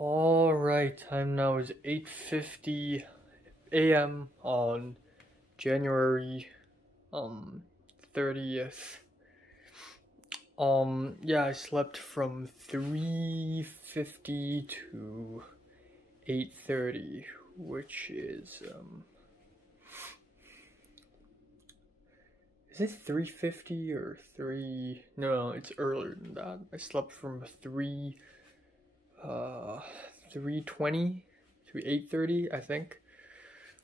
Alright, time now is 8:50 a.m. on January 30th. Yeah, I slept from 3:50 to 8:30, which is it 3:50 or 3? No, it's earlier than that. I slept from 3:20 to 8:30, I think,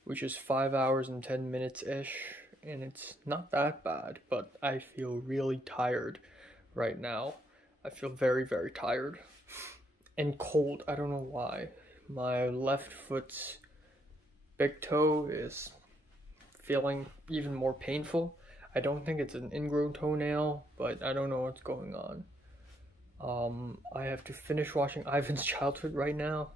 which is 5 hours and 10 minutes ish, and it's not that bad, but I feel really tired right now. I feel very, very tired and cold. I don't know why. My left foot's big toe is feeling even more painful. I don't think it's an ingrown toenail, but I don't know what's going on. I have to finish watching Ivan's Childhood right now,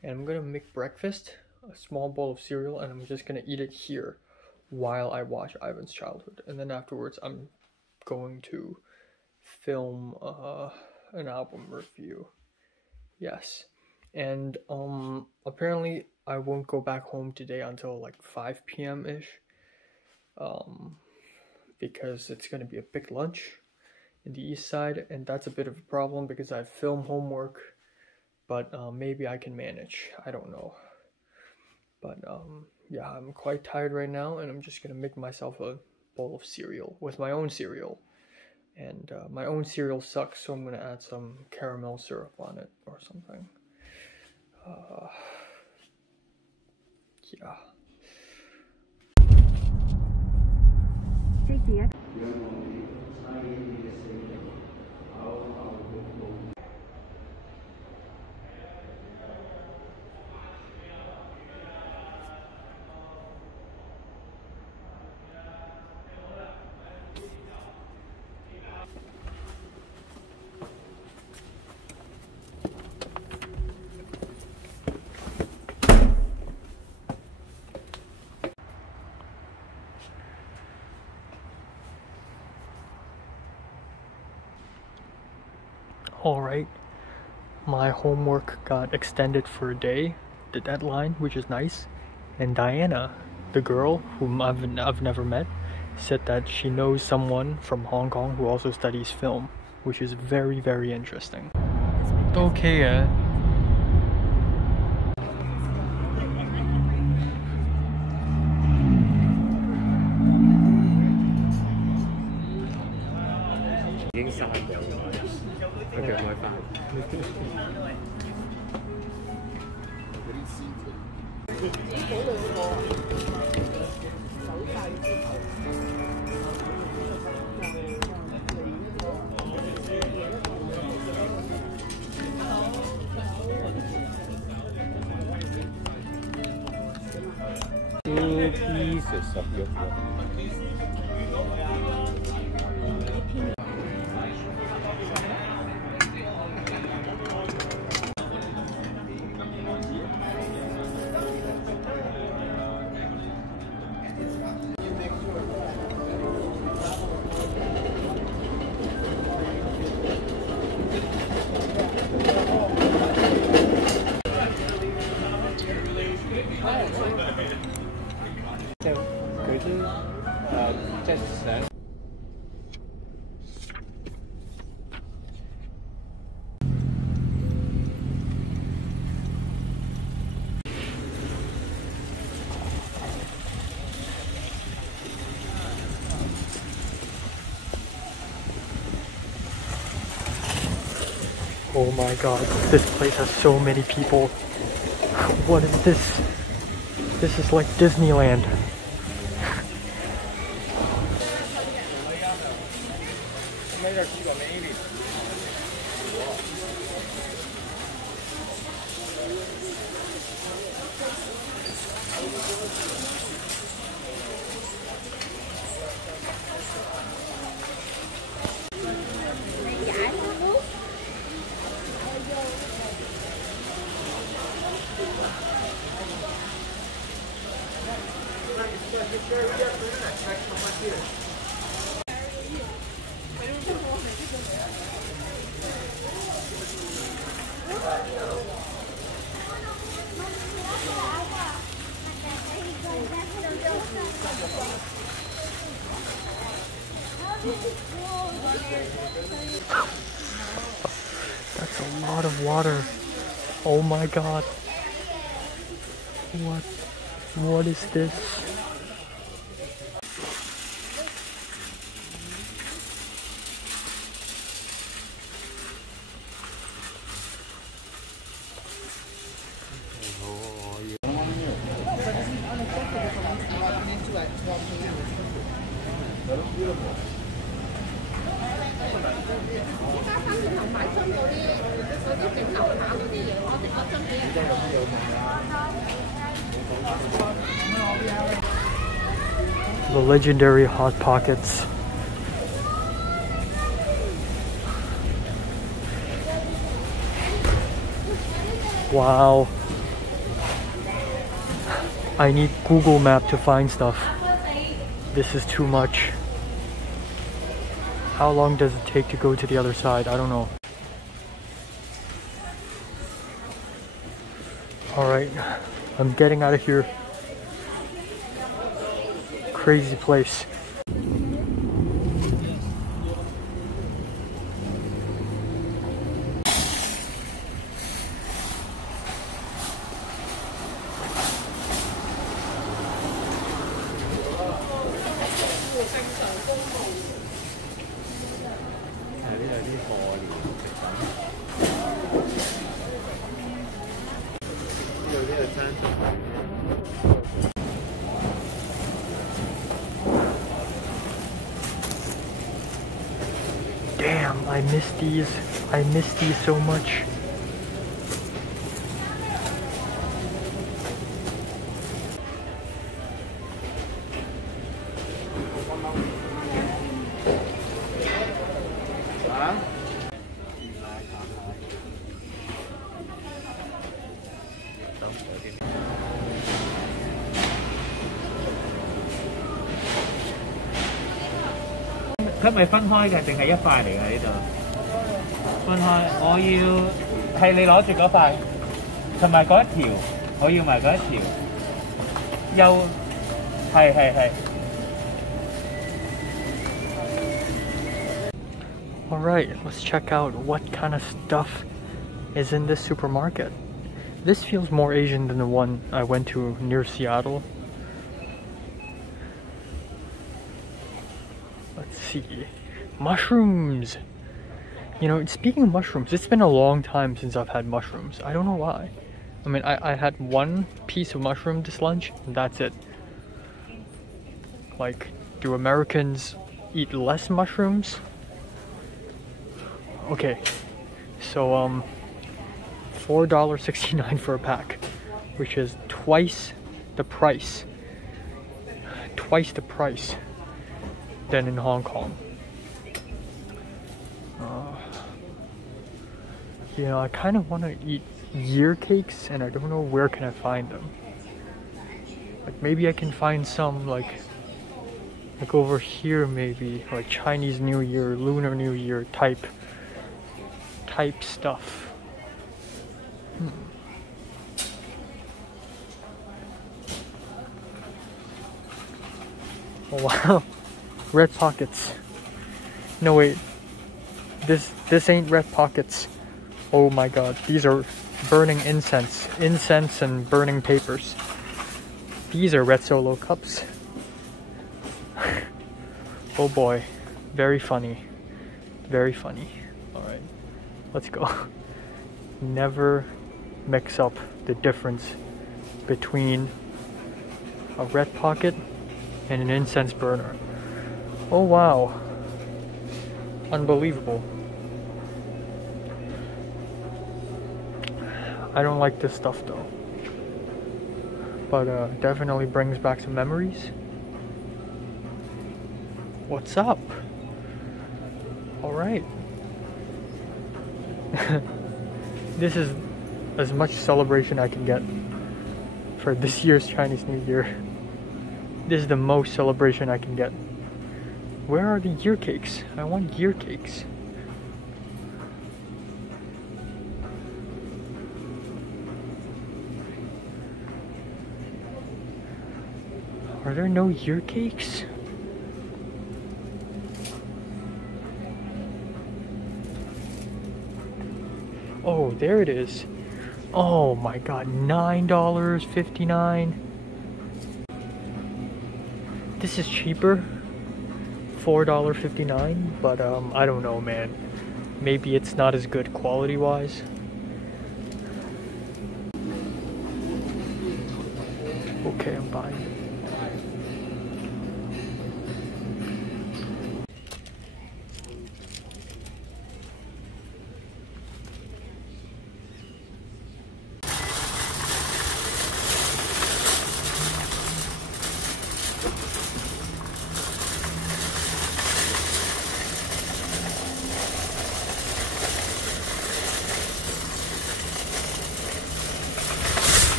and I'm gonna make breakfast, a small bowl of cereal, and I'm just gonna eat it here while I watch Ivan's Childhood. And then afterwards, I'm going to film an album review. Yes. And apparently I won't go back home today until like 5 p.m. ish. Because it's gonna be a big lunch in the east side, and that's a bit of a problem because I have film homework, but maybe I can manage. I don't know. But yeah, I'm quite tired right now, and I'm just gonna make myself a bowl of cereal with my own cereal. And my own cereal sucks, so I'm gonna add some caramel syrup on it or something. Yeah. Take the exit. Alright, my homework got extended for a day, the deadline, which is nice. And Diana, the girl whom I've never met, said that she knows someone from Hong Kong who also studies film, which is very, very interesting. Okay, Two pieces of yogurt. oh my god, this place has so many people. What is this? This is like Disneyland. That's a lot of water. Oh my god. What is this? The legendary Hot Pockets. Wow. I need Google Map to find stuff. This is too much. How long does it take to go to the other side? I don't know. Alright, I'm getting out of here. Crazy place. Damn, I miss these. I miss these so much. Cái咪分開嘅定係一塊嚟㗎呢度？分開，我要係你攞住嗰塊，同埋嗰一條，我要埋嗰一條。又係。Alright, let's check out what kind of stuff is in this supermarket. This feels more Asian than the one I went to near Seattle. Let's see. Mushrooms! You know, speaking of mushrooms, it's been a long time since I've had mushrooms. I don't know why. I mean, I had one piece of mushroom this lunch, and that's it. Like, do Americans eat less mushrooms? Okay, so $4.69 for a pack, which is twice the price than in Hong Kong. You know, I kind of want to eat year cakes, and I don't know where can I find them. Like maybe I can find some like over here, maybe like Chinese New Year, Lunar New Year type stuff. Oh wow, Red Pockets. No wait, this ain't Red Pockets. Oh my god, these are burning incense and burning papers. These are Red Solo cups. Oh boy, very funny, very funny. Alright, let's go. Never mix up the difference between a Red Pocket and an incense burner. Oh wow, unbelievable. I don't like this stuff though, but definitely brings back some memories. What's up? Alright. This is as much celebration I can get for this year's Chinese New Year. This is the most celebration I can get. Where are the year cakes? I want year cakes. Are there no year cakes? Oh, there it is. Oh my god, $9.59. This is cheaper. $4.59, but I don't know, man. Maybe it's not as good quality-wise. Okay, I'm buying it.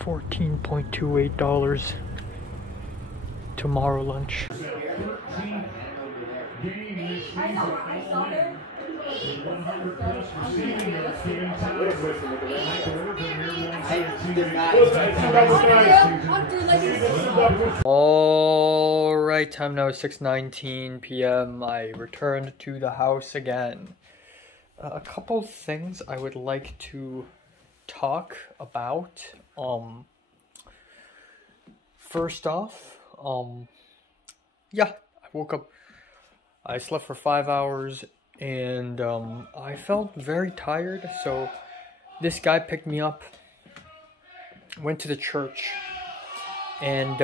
$14.28 tomorrow lunch. Alright, time now is 6:19 p.m. I returned to the house again. A couple things I would like to talk about. First off, yeah, I woke up, I slept for 5 hours, and I felt very tired, so this guy picked me up, went to the church, and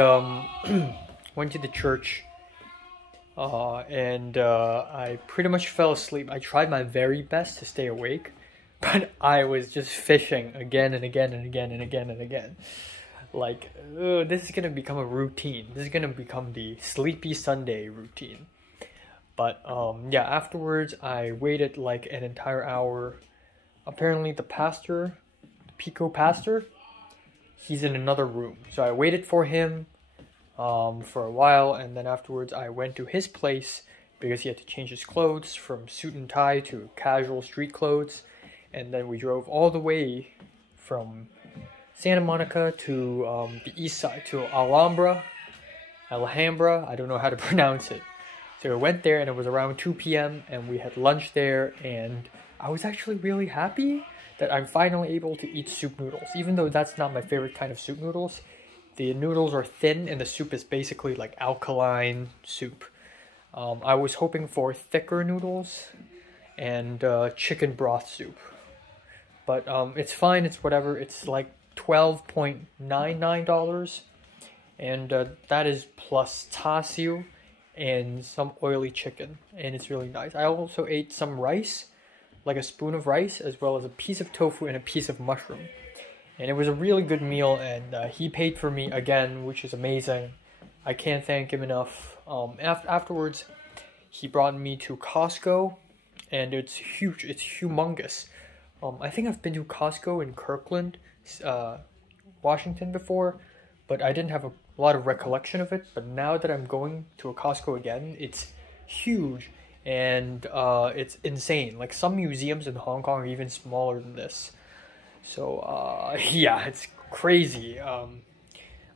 I pretty much fell asleep. I tried my very best to stay awake, but I was just fishing again and again and again and again and again. Like, this is gonna become a routine. This is gonna become the Sleepy Sunday routine. But yeah, afterwards I waited like an entire hour. Apparently the pastor, the Pico pastor, he's in another room. So I waited for him for a while, and then afterwards I went to his place because he had to change his clothes from suit and tie to casual street clothes. And then we drove all the way from Santa Monica to the east side, to Alhambra, I don't know how to pronounce it. So we went there, and it was around 2 p.m. and we had lunch there, and I was actually really happy that I'm finally able to eat soup noodles, even though that's not my favorite kind of soup noodles. The noodles are thin, and the soup is basically like alkaline soup. I was hoping for thicker noodles and chicken broth soup. But it's fine, it's whatever. It's like $12.99, and that is plus char siu and some oily chicken, and it's really nice. I also ate some rice, like a spoon of rice, as well as a piece of tofu and a piece of mushroom. And it was a really good meal, and he paid for me again, which is amazing. I can't thank him enough. Afterwards, he brought me to Costco, and it's huge, it's humongous. I think I've been to Costco in Kirkland, Washington before, but I didn't have a lot of recollection of it. But now that I'm going to a Costco again, it's huge, and it's insane. Like, some museums in Hong Kong are even smaller than this. So yeah, it's crazy. I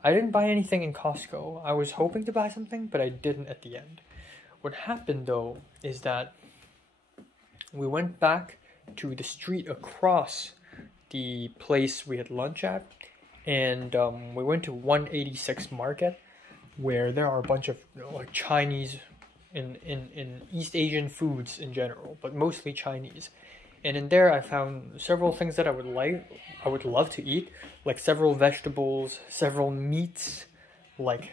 didn't buy anything in Costco. I was hoping to buy something, but I didn't at the end. What happened though is that we went back to the street across the place we had lunch at, and we went to 186 Market, where there are a bunch of, you know, like Chinese in East Asian foods in general, but mostly Chinese. And in there I found several things that I would love to eat, like several vegetables, several meats, like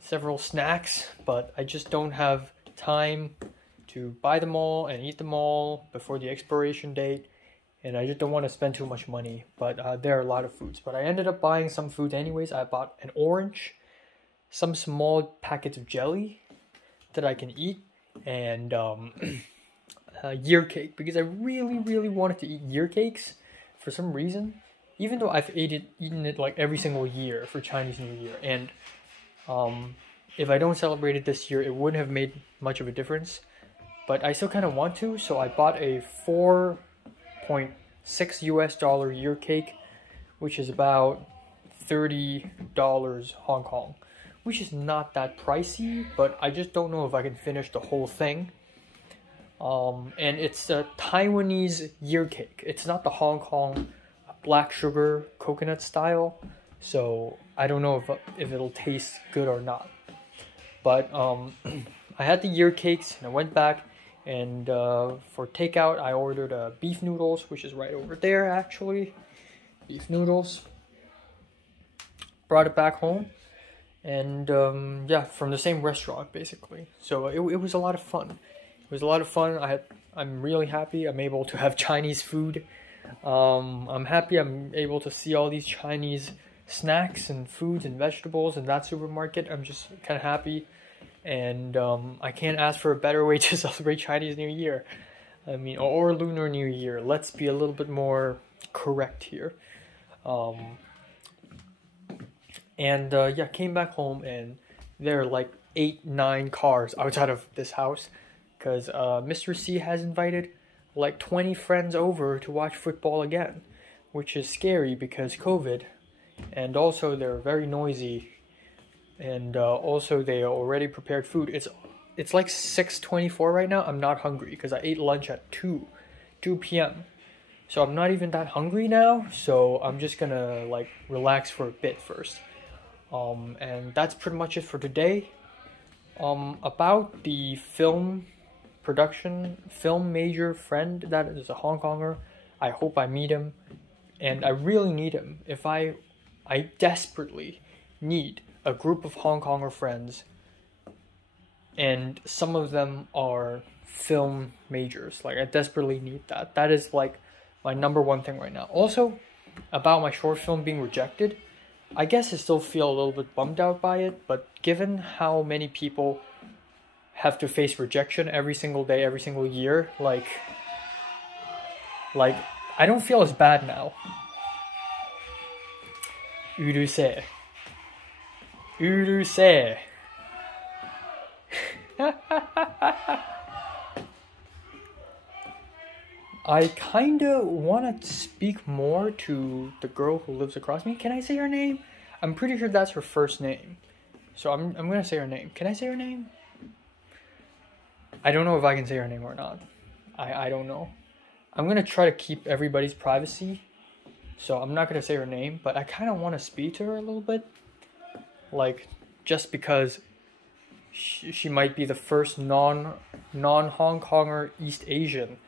several snacks, but I just don't have time to buy them all and eat them all before the expiration date, and I just don't want to spend too much money. But there are a lot of foods, but I ended up buying some food anyways. I bought an orange, some small packets of jelly that I can eat, and year cake, because I really wanted to eat year cakes for some reason, even though I've eaten it like every single year for Chinese New Year. And if I don't celebrate it this year, it wouldn't have made much of a difference, but I still kind of want to. So I bought a $4.6 US year cake, which is about $30 Hong Kong, which is not that pricey, but I just don't know if I can finish the whole thing. And it's a Taiwanese year cake. It's not the Hong Kong black sugar coconut style, so I don't know if it'll taste good or not. But I had the year cakes and I went back, and for takeout I ordered beef noodles, which is right over there actually. Beef noodles. Brought it back home, and yeah, from the same restaurant basically. So it was a lot of fun. It was a lot of fun. I'm really happy I'm able to have Chinese food. I'm happy I'm able to see all these Chinese snacks and foods and vegetables in that supermarket. I'm just kind of happy, and I can't ask for a better way to celebrate Chinese New Year. I mean, or Lunar New Year. Let's be a little bit more correct here. And yeah, came back home, and there are like 8-9 cars outside of this house, because Mr. C has invited like 20 friends over to watch football again, which is scary because COVID, and also they're very noisy, and also they already prepared food. It's like 6:24 right now. I'm not hungry because I ate lunch at 2 p.m. So I'm not even that hungry now, so I'm just gonna like relax for a bit first. And that's pretty much it for today. About the film major friend that is a Hong Konger, I hope I meet him, and I really need him. If I desperately need a group of Hong Konger friends, and some of them are film majors. Like, I desperately need that. That is like my #1 thing right now. Also, about my short film being rejected, I guess I still feel a little bit bummed out by it, but given how many people have to face rejection every single day, every single year, like I don't feel as bad now. Uruse. I kinda wanna speak more to the girl who lives across me. Can I say her name? I'm pretty sure that's her first name. So I'm gonna say her name. Can I say her name? I don't know if I can say her name or not. I don't know. I'm gonna try to keep everybody's privacy, so I'm not gonna say her name, but I kinda wanna speak to her a little bit. Like, just because she might be the first non-Hong Konger East Asian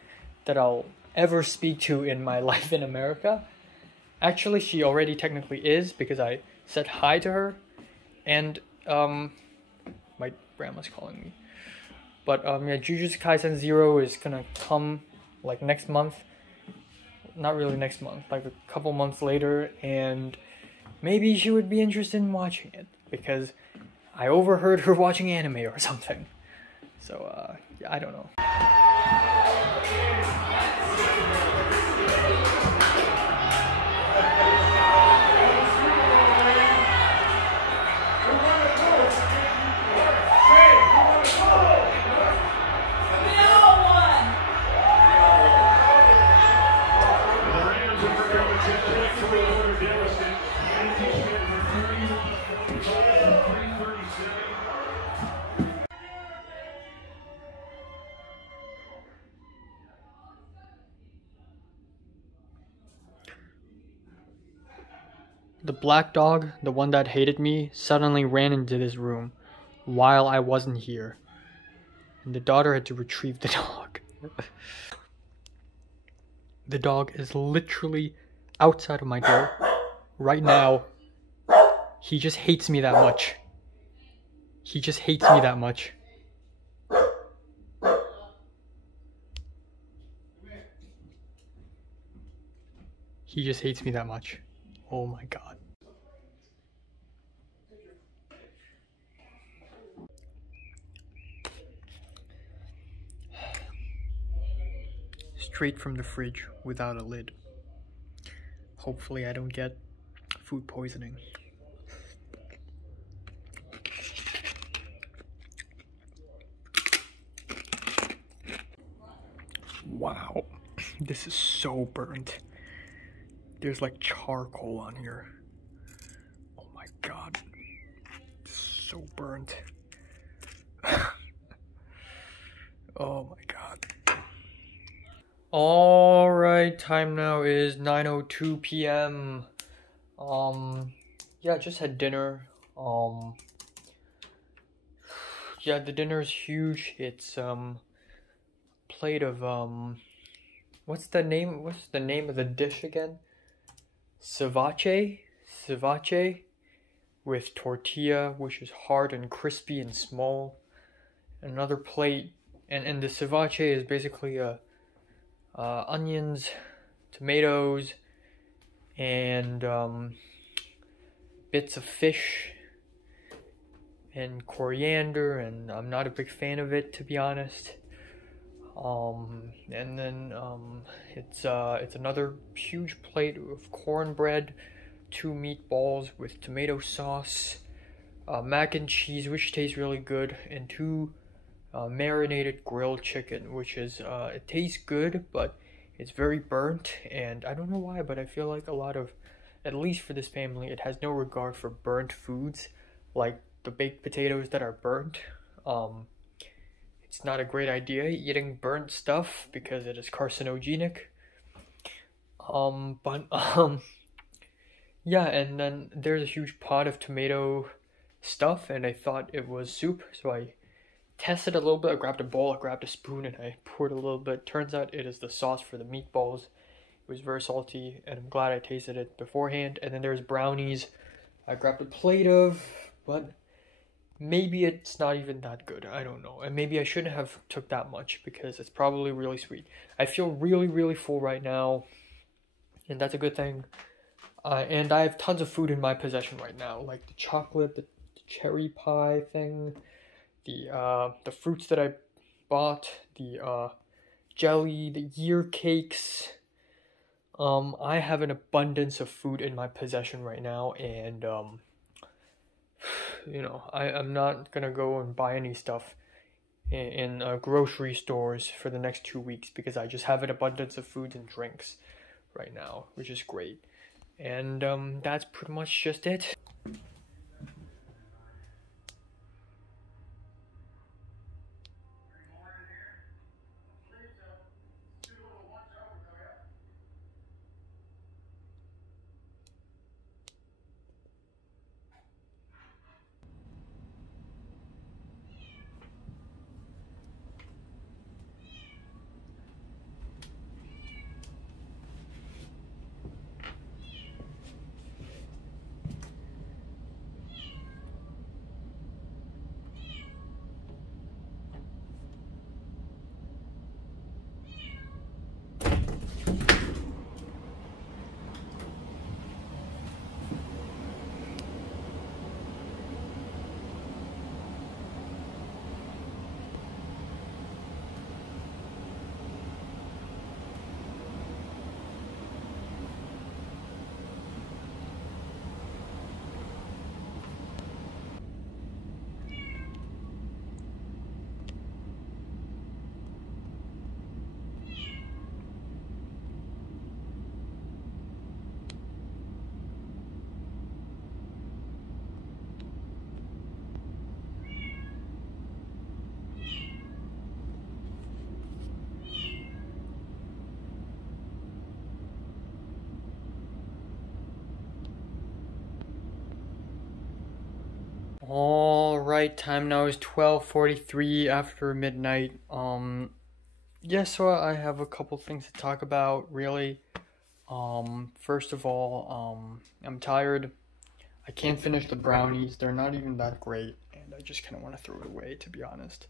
that I'll ever speak to in my life in America. Actually, she already technically is, because I said hi to her, and my grandma's calling me. But yeah, Jujutsu Kaisen 0 is gonna come like next month. Not really next month, like a couple months later, and maybe she would be interested in watching it, because I overheard her watching anime or something. So yeah, I don't know. The black dog, the one that hated me, suddenly ran into this room while I wasn't here. And the daughter had to retrieve the dog. The dog is literally outside of my door right now. He just hates me that much. He just hates me that much. He just hates me that much. Oh my god. Straight from the fridge without a lid. Hopefully I don't get food poisoning. Wow, this is so burnt. There's like charcoal on here. Oh my god. so burnt. Oh my god. Alright, time now is 9:02 p.m. Yeah, just had dinner. Yeah, the dinner is huge. It's plate of what's the name of the dish again? Ceviche with tortilla, which is hard and crispy and small. Another plate, and the ceviche is basically onions, tomatoes, and bits of fish and coriander, and I'm not a big fan of it, to be honest. And then it's another huge plate of cornbread, 2 meatballs with tomato sauce, mac and cheese, which tastes really good, and 2 marinated grilled chicken, which is it tastes good, but it's very burnt, and I don't know why, but I feel like a lot of, at least for this family, it has no regard for burnt foods, like the baked potatoes that are burnt. It's not a great idea eating burnt stuff because it is carcinogenic. Yeah, and then there's a huge pot of tomato stuff, and I thought it was soup, so I tested a little bit. I grabbed a bowl, I grabbed a spoon, and I poured a little bit. Turns out it is the sauce for the meatballs. It was very salty, and I'm glad I tasted it beforehand. And then there's brownies I grabbed a plate of, but maybe it's not even that good. I don't know. And maybe I shouldn't have took that much because it's probably really sweet. I feel really, really full right now, and that's a good thing. And I have tons of food in my possession right now, like the chocolate, the cherry pie thing, the fruits that I bought, the jelly, the year cakes. I have an abundance of food in my possession right now, and you know, I'm not gonna go and buy any stuff in grocery stores for the next 2 weeks because I just have an abundance of foods and drinks right now, which is great. And that's pretty much just it. All right, time now is 12:43 after midnight. Yeah, so I have a couple things to talk about, really. First of all, I'm tired. I can't finish the brownies. They're not even that great, and I just kind of want to throw it away, to be honest.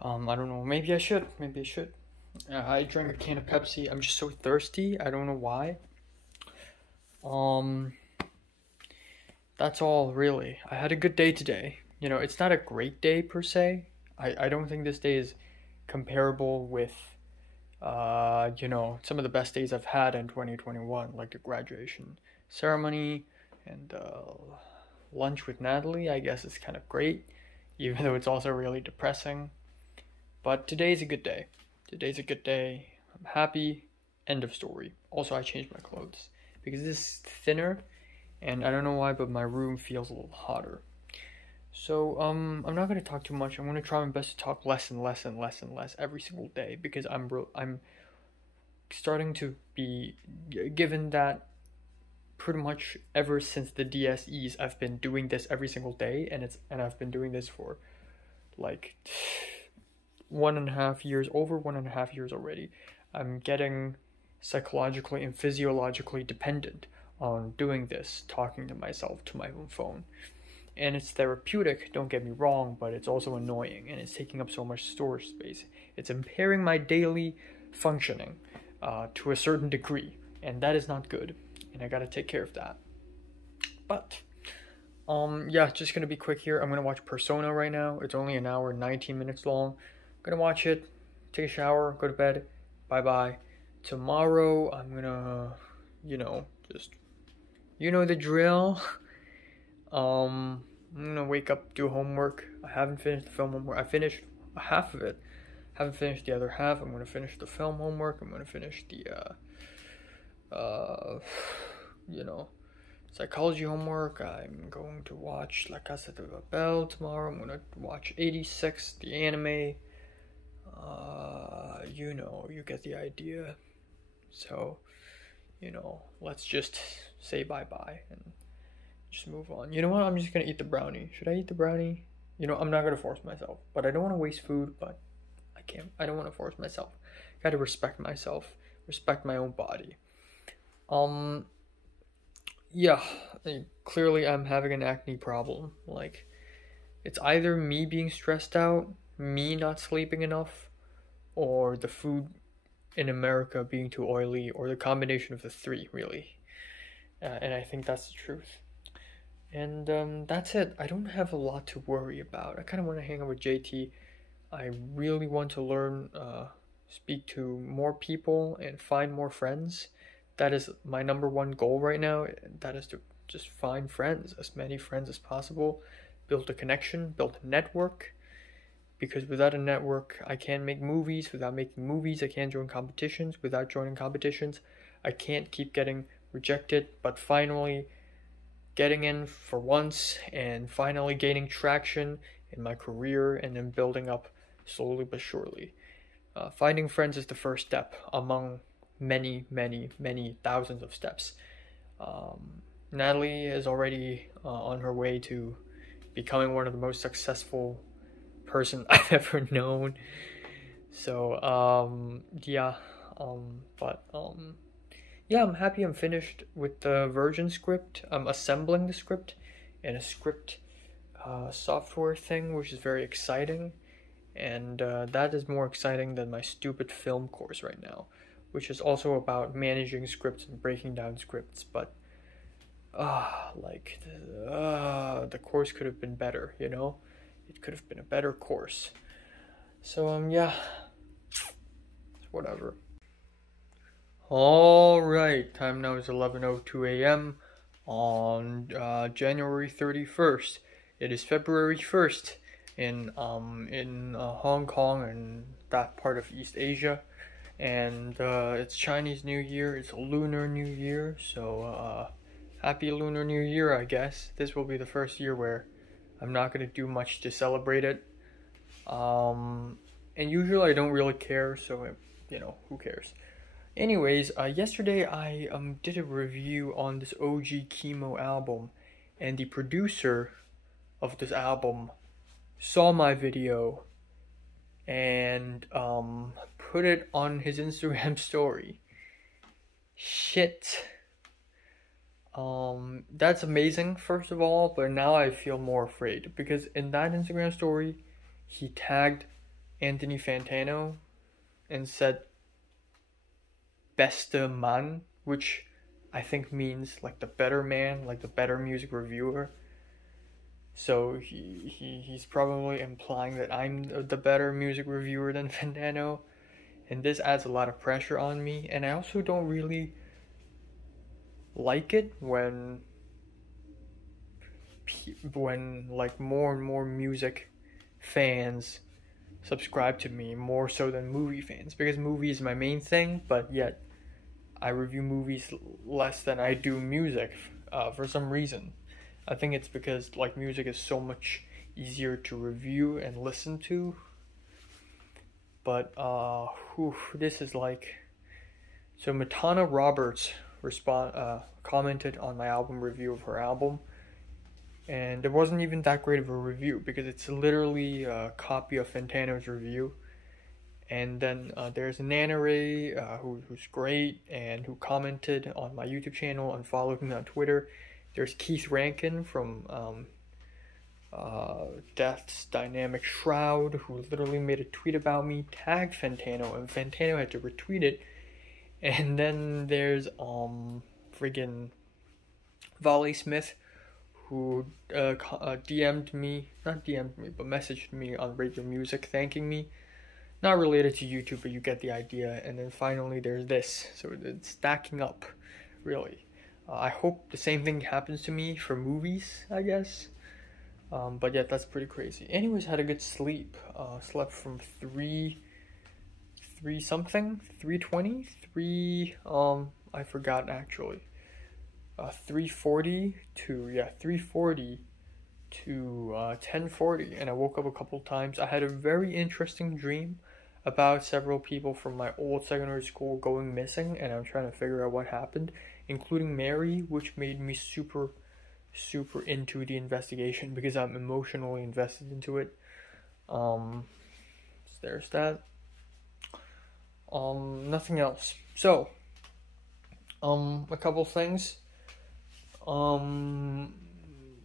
I don't know. Maybe I should. Maybe I should. I drank a can of Pepsi. I'm just so thirsty. I don't know why. That's all, really. I had a good day today. You know, it's not a great day per se. I don't think this day is comparable with, you know, some of the best days I've had in 2021, like the graduation ceremony and lunch with Natalie. I guess it's kind of great, even though it's also really depressing. But today's a good day. Today's a good day. I'm happy. End of story. Also, I changed my clothes because this is thinner, and I don't know why, but my room feels a little hotter. So, I'm not gonna talk too much. I'm gonna try my best to talk less and less and less and less every single day because I'm starting to be given that pretty much ever since the DSEs I've been doing this every single day, and I've been doing this for like 1.5 years, over 1.5 years already. I'm getting psychologically and physiologically dependent on doing this, talking to myself to my own phone. And it's therapeutic, don't get me wrong, but it's also annoying and it's taking up so much storage space. It's impairing my daily functioning to a certain degree, and that is not good, and I gotta take care of that. But yeah, just gonna be quick here. I'm gonna watch Persona right now. It's only an hour and 19 minutes long. I'm gonna watch it, take a shower, go to bed. Bye bye. Tomorrow I'm gonna, just the drill. I'm gonna wake up, do homework. I haven't finished the film homework. I finished half of it. Haven't finished the other half. I'm gonna finish the film homework. I'm gonna finish the psychology homework. I'm going to watch La Casa de Papel tomorrow. I'm gonna watch 86, the anime. You get the idea. So, let's just say bye-bye and just move on. You know what? I'm just gonna eat the brownie. Should I eat the brownie? I'm not gonna force myself, but I don't want to waste food, but I can't. I don't want to force myself. Gotta respect myself, respect my own body. Yeah, clearly I'm having an acne problem. Like, it's either me being stressed out, me not sleeping enough, or the food in America being too oily, or the combination of the three, really. And I think that's the truth. And that's it. I don't have a lot to worry about. I kind of want to hang out with JT. I really want to learn, speak to more people and find more friends. That is my number one goal right now. That is to just find friends, as many friends as possible, build a connection, build a network. Because without a network, I can't make movies. Without making movies, I can't join competitions. Without joining competitions, I can't keep getting rejected. But finally, getting in for once and finally gaining traction in my career and then building up slowly but surely. Finding friends is the first step among many, many, many thousands of steps. Natalie is already on her way to becoming one of the most successful person I've ever known. So yeah, I'm happy I'm finished with the Virgin script. I'm assembling the script in a script software thing, which is very exciting, and that is more exciting than my stupid film course right now, which is also about managing scripts and breaking down scripts. But the course could have been better, It could have been a better course. So yeah, whatever. Alright, time now is 11:02 a.m. on January 31st. It is February 1st in Hong Kong and that part of East Asia. And it's Chinese New Year, it's Lunar New Year, so Happy Lunar New Year, I guess. This will be the first year where I'm not going to do much to celebrate it. And usually I don't really care, so, who cares? Anyways, yesterday I did a review on this OG Chemo album, and the producer of this album saw my video and put it on his Instagram story. Shit. That's amazing, first of all, but now I feel more afraid, because in that Instagram story, he tagged Anthony Fantano and said beste man, which I think means like the better man, like the better music reviewer. So he's probably implying that I'm the better music reviewer than Fantano, and this adds a lot of pressure on me. And I also don't really like it when like more and more music fans subscribe to me more so than movie fans, because movie is my main thing, but yet I review movies less than I do music for some reason. I think it's because like music is so much easier to review and listen to. But this is like, so Matana Roberts commented on my album review of her album, and it wasn't even that great of a review because it's literally a copy of Fantano's review. And then there's Nana Ray, who's great and who commented on my YouTube channel and followed me on Twitter. There's Keith Rankin from Death's Dynamic Shroud, who literally made a tweet about me, tagged Fantano, and Fantano had to retweet it. And then there's friggin' Volley Smith, who DM'd me, not DM'd me, but messaged me on Radio Music thanking me. Not related to YouTube, but you get the idea. And then finally there's this. So it's stacking up, really. I hope the same thing happens to me for movies, I guess. But yeah, that's pretty crazy. Anyways, had a good sleep. Slept from 3 something, 3:20, I forgot actually. 3:40 to 10:40, and I woke up a couple times. I had a very interesting dream about several people from my old secondary school going missing, and I'm trying to figure out what happened, including Mary, which made me super into the investigation because I'm emotionally invested into it. So there's that. Nothing else. So, a couple things.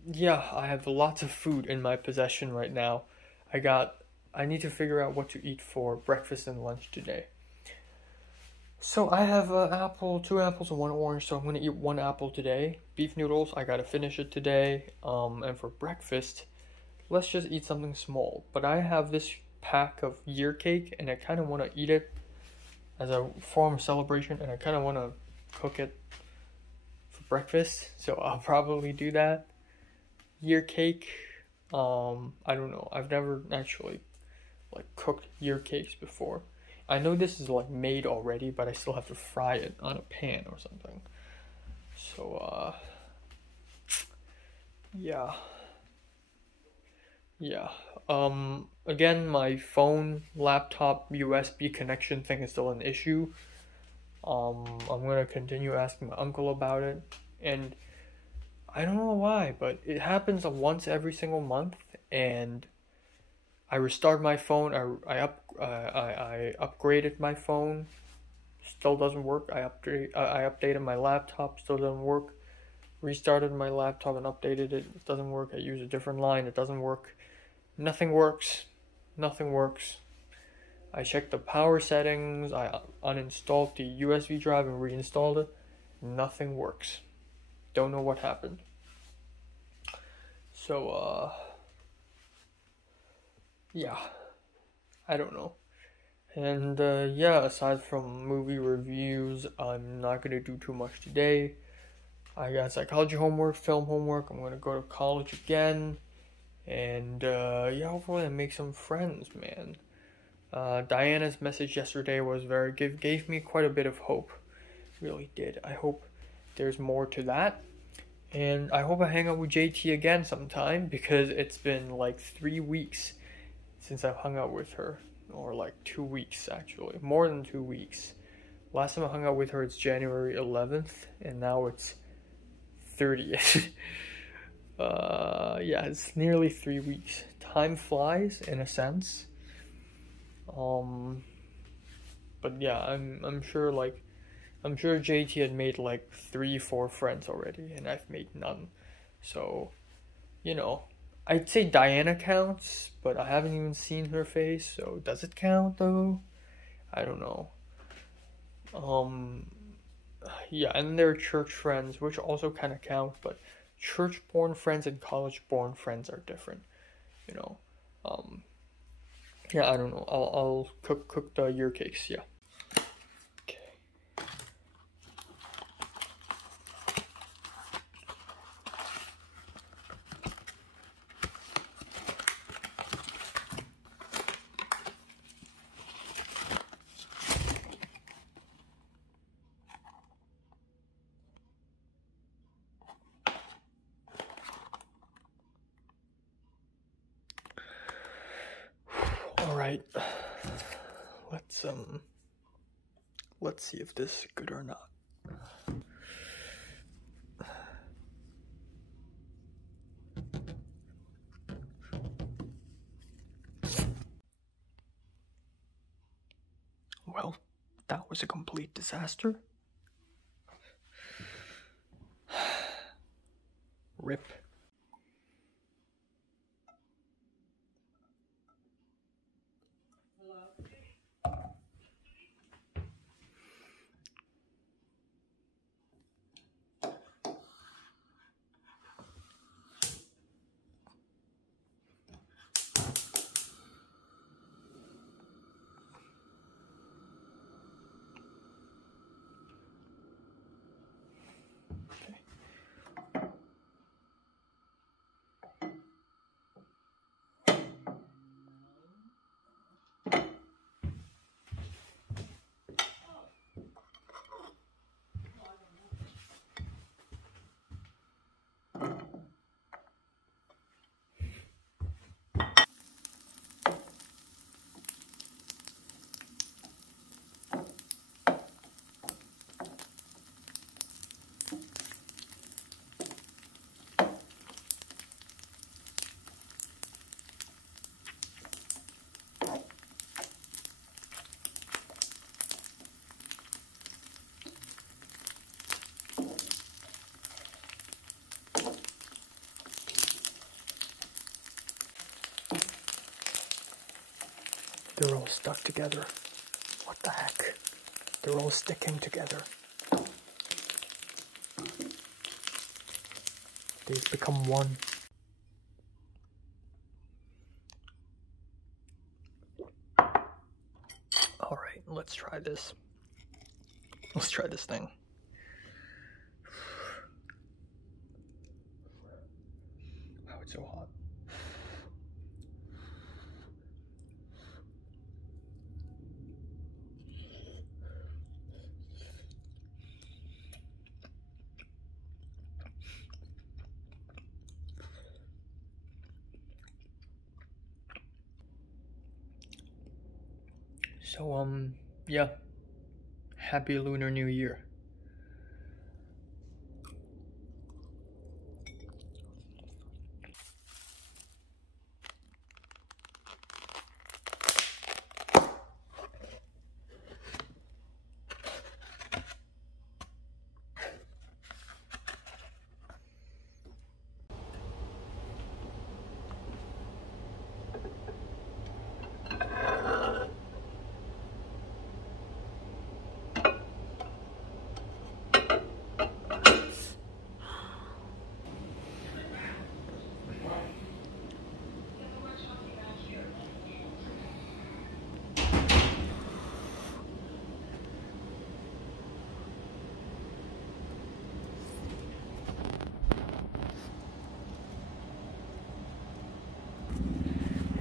Yeah, I have lots of food in my possession right now. I need to figure out what to eat for breakfast and lunch today. So I have two apples and one orange, so I'm going to eat one apple today. Beef noodles, I gotta finish it today. And for breakfast, let's just eat something small. But I have this pack of year cake, and I kind of want to eat it as a form of celebration, and I kind of want to cook it for breakfast, so I'll probably do that. Year cake, I don't know, I've never actually cooked year cakes before. I know this is made already, but I still have to fry it on a pan or something. So yeah. Again, my phone, laptop, USB connection thing is still an issue. I'm gonna continue asking my uncle about it, and I don't know why, but it happens once every single month, and I restart my phone. I upgraded my phone, still doesn't work. I updated my laptop, still doesn't work. Restarted my laptop and updated it, it doesn't work. I use a different line, it doesn't work. Nothing works. I checked the power settings, I uninstalled the USB drive and reinstalled it. Nothing works. Don't know what happened. So, yeah. I don't know. And, yeah, aside from movie reviews, I'm not gonna do too much today. I got psychology homework, film homework. I'm gonna go to college again. And, yeah, hopefully I make some friends, man. Diana's message yesterday was gave me quite a bit of hope. Really did. I hope there's more to that. And I hope I hang out with JT again sometime, because it's been 3 weeks since I've hung out with her. Or 2 weeks, actually. More than 2 weeks. Last time I hung out with her, it's January 11th, and now it's 30th. Yeah, it's nearly 3 weeks. Time flies, in a sense. But yeah, I'm sure JT had made 3-4 friends already, and I've made none. So, I'd say Diana counts, but I haven't even seen her face, so does it count though? I don't know. Yeah, and there are church friends, which also kind of count, but church-born friends and college-born friends are different, yeah, I don't know. I'll cook the year cakes, yeah. Okay. right, let's see if this is good or not. Well, that was a complete disaster. Rip. They're all stuck together. What the heck? They're all sticking together. They've become one. Alright, let's try this. Let's try this thing. Wow, it's so hot. So, yeah. Happy Lunar New Year.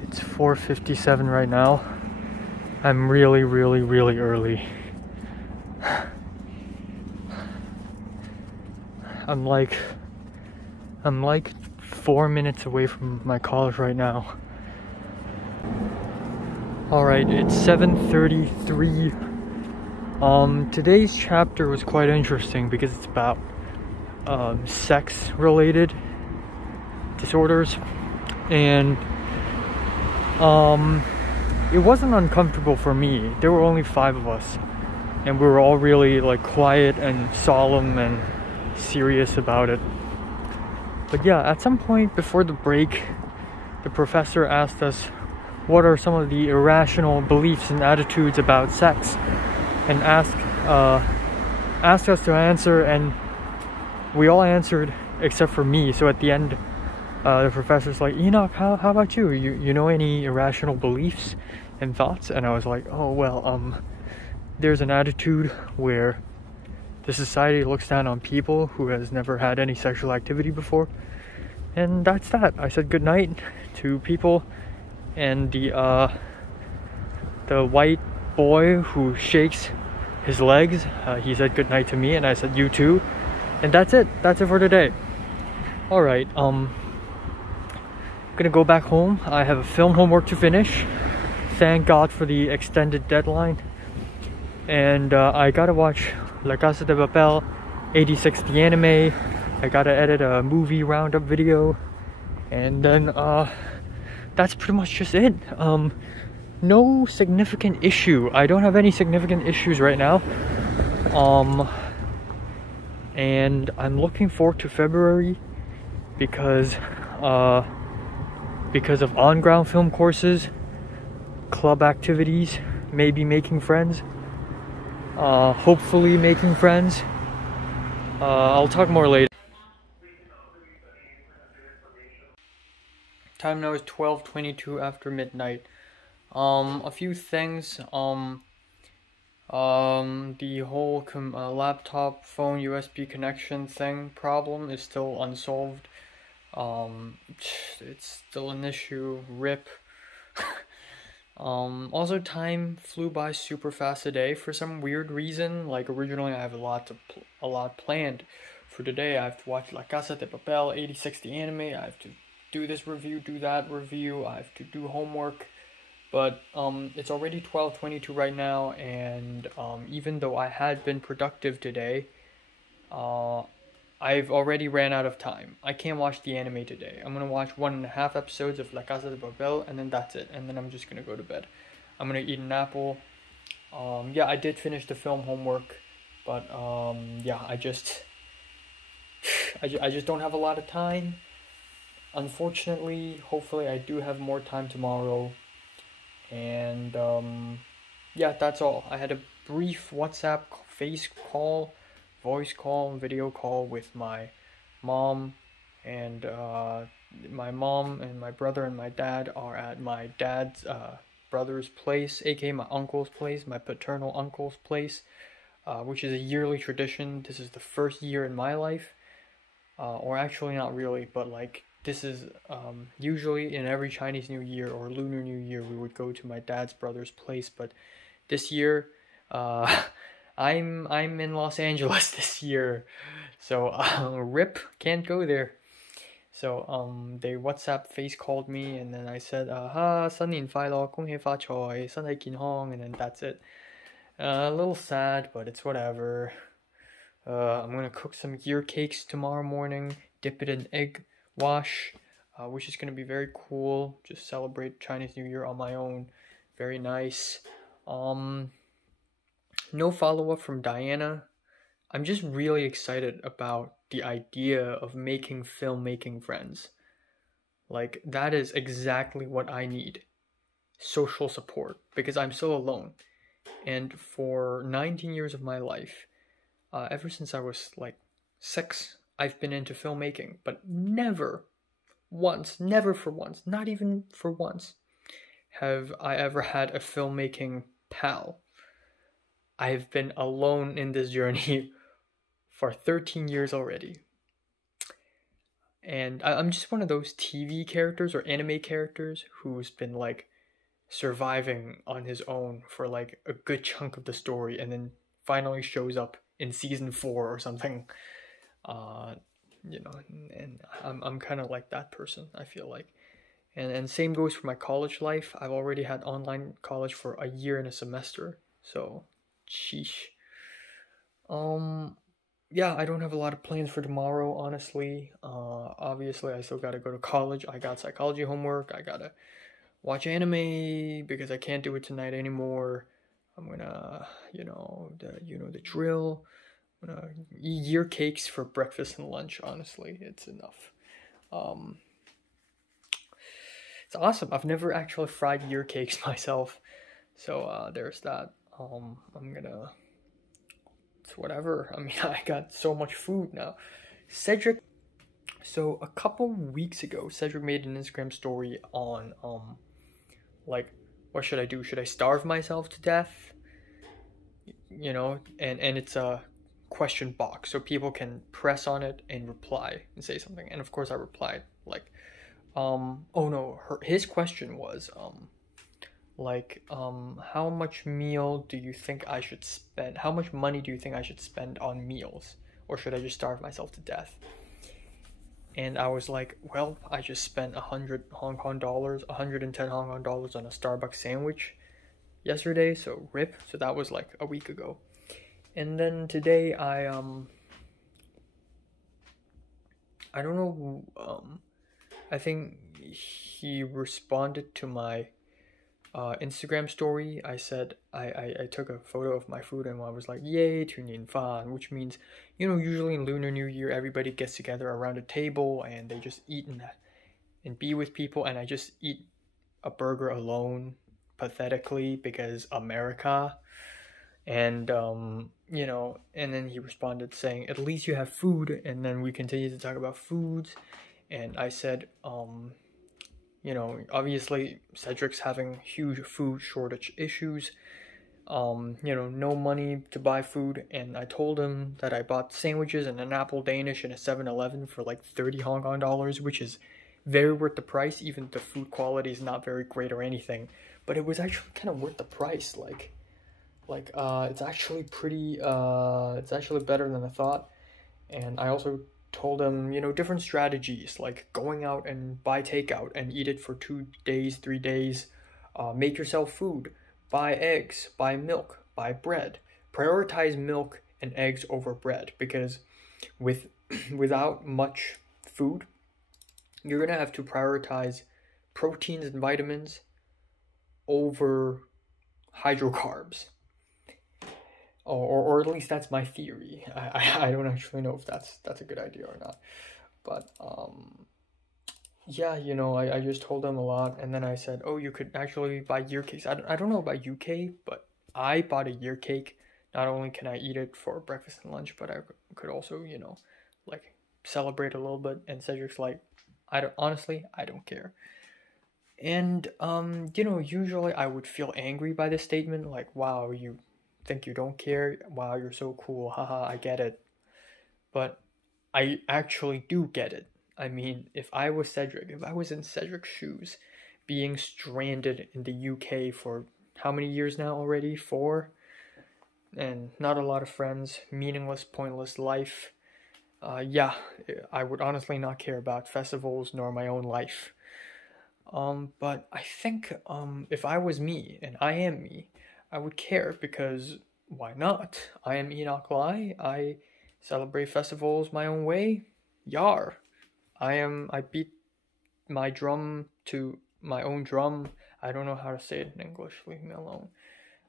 It's 4:57 right now. I'm really early. I'm like 4 minutes away from my college right now. Alright, it's 7:33. Today's chapter was quite interesting because it's about sex related disorders, and it wasn't uncomfortable for me. There were only 5 of us, and we were all really like quiet and solemn and serious about it. But yeah, at some point before the break, the professor asked us what are some of the irrational beliefs and attitudes about sex, and asked us to answer, and we all answered except for me. So at the end, the professor's like, Enoch, how about you? You know any irrational beliefs and thoughts? And I was like, oh well, there's an attitude where the society looks down on people who has never had any sexual activity before, and that's that. I said goodnight to people, and the white boy who shakes his legs, he said goodnight to me, and I said you too, and that's it for today. Alright, I'm gonna go back home. I have a film homework to finish thank God for the extended deadline. And I gotta watch La Casa de Papel 86 the anime. I gotta edit a movie roundup video. And then that's pretty much just it. No significant issue. I don't have any significant issues right now. And I'm looking forward to February because of on-ground film courses, club activities, maybe making friends, hopefully making friends. I'll talk more later. Time now is 12:22 after midnight. A few things. The whole laptop phone USB connection thing problem is still unsolved. It's still an issue. RIP. Also, time flew by super fast today for some weird reason. Like, originally I have a lot planned for today. I have to watch La Casa de Papel 86 the anime. I have to do this review, do that review. I have to do homework. But it's already 12:22 right now, and even though I had been productive today, I've already ran out of time. I can't watch the anime today. I'm gonna watch 1.5 episodes of La Casa de Papel, and then that's it. And then I'm just gonna go to bed. I'm gonna eat an apple. Yeah, I did finish the film homework, but yeah, I just don't have a lot of time. Unfortunately, hopefully I do have more time tomorrow. And yeah, that's all. I had a brief WhatsApp voice call, video call with my mom, and my mom and my brother and my dad are at my dad's brother's place, aka my uncle's place, my paternal uncle's place, which is a yearly tradition. This is the first year in my life, or actually not really, but like, this is usually in every Chinese New Year or Lunar New Year we would go to my dad's brother's place, but this year I'm in Los Angeles this year, so RIP, can't go there. So they WhatsApp face called me, and then I said 新年快樂，恭喜發財，身體健康, and then that's it. A little sad, but it's whatever. I'm gonna cook some gear cakes tomorrow morning, dip it in egg wash, which is going to be very cool. Just celebrate Chinese New Year on my own. Very nice. No follow-up from Diana. I'm just really excited about the idea of making filmmaking friends. Like, that is exactly what I need. Social support, because I'm so alone. And for 19 years of my life, ever since I was like 6, I've been into filmmaking, but never for once, not even for once, have I ever had a filmmaking pal. I've been alone in this journey for 13 years already. And I'm just one of those TV characters or anime characters who's been like surviving on his own for like a good chunk of the story, and then finally shows up in season 4 or something. You know, and I'm kind of like that person, I feel like. And same goes for my college life. I've already had online college for a year and a semester, so sheesh. Yeah, I don't have a lot of plans for tomorrow, honestly. Obviously I still gotta go to college. I got psychology homework. I gotta watch anime because I can't do it tonight anymore. I'm gonna, the drill. I'm gonna eat year cakes for breakfast and lunch. Honestly, it's enough. It's awesome. I've never actually fried year cakes myself, so there's that. I'm gonna. It's whatever. I mean, I got so much food now. Cedric. So a couple weeks ago, Cedric made an Instagram story on like, what should I do? Should I starve myself to death? You know, and it's a question box, so people can press on it and reply and say something. And of course I replied like, oh no, his question was how much meal do you think I should spend? How much money do you think I should spend on meals? Or should I just starve myself to death? And I was like, well, I just spent 100 Hong Kong dollars, 110 Hong Kong dollars on a Starbucks sandwich yesterday, so rip. So that was like a week ago. And then today I don't know, I think he responded to my Instagram story. I said I took a photo of my food and I was like, yay, 团年饭, which means, usually in Lunar New Year, everybody gets together around a table and they just eat and be with people. And I just eat a burger alone, pathetically, because America. And, and then he responded saying, at least you have food. And then we continued to talk about foods. And I said, obviously Cedric's having huge food shortage issues. No money to buy food. And I told him that I bought sandwiches and an apple Danish in a 7-Eleven for like 30 Hong Kong dollars, which is very worth the price. Even the food quality is not very great or anything, but it was actually kind of worth the price. It's actually it's actually better than I thought. And I also told him, different strategies, like going out and buy takeout and eat it for 2 days, 3 days, make yourself food, buy eggs, buy milk, buy bread, prioritize milk and eggs over bread, because without much food, you're gonna have to prioritize proteins and vitamins over hydrocarbs. Or at least that's my theory. I don't actually know if that's a good idea or not. But yeah, I just told them a lot, and then I said, oh, you could actually buy year cakes. I don't know about UK, but I bought a year cake. Not only can I eat it for breakfast and lunch, but I could also, like celebrate a little bit. And Cedric's like, I don't care. And usually I would feel angry by this statement, like, wow, you think you don't care? Wow, you're so cool. Haha, I get it. But I actually do get it. I mean, if I was in Cedric's shoes, being stranded in the UK for how many years now already? 4? And not a lot of friends, meaningless, pointless life. Yeah, I would honestly not care about festivals nor my own life. But I think if I was me, and I am me, I would care, because why not? I am Enoch Lai. I celebrate festivals my own way. Yar. I beat my drum to my own drum. I don't know how to say it in English. Leave me alone.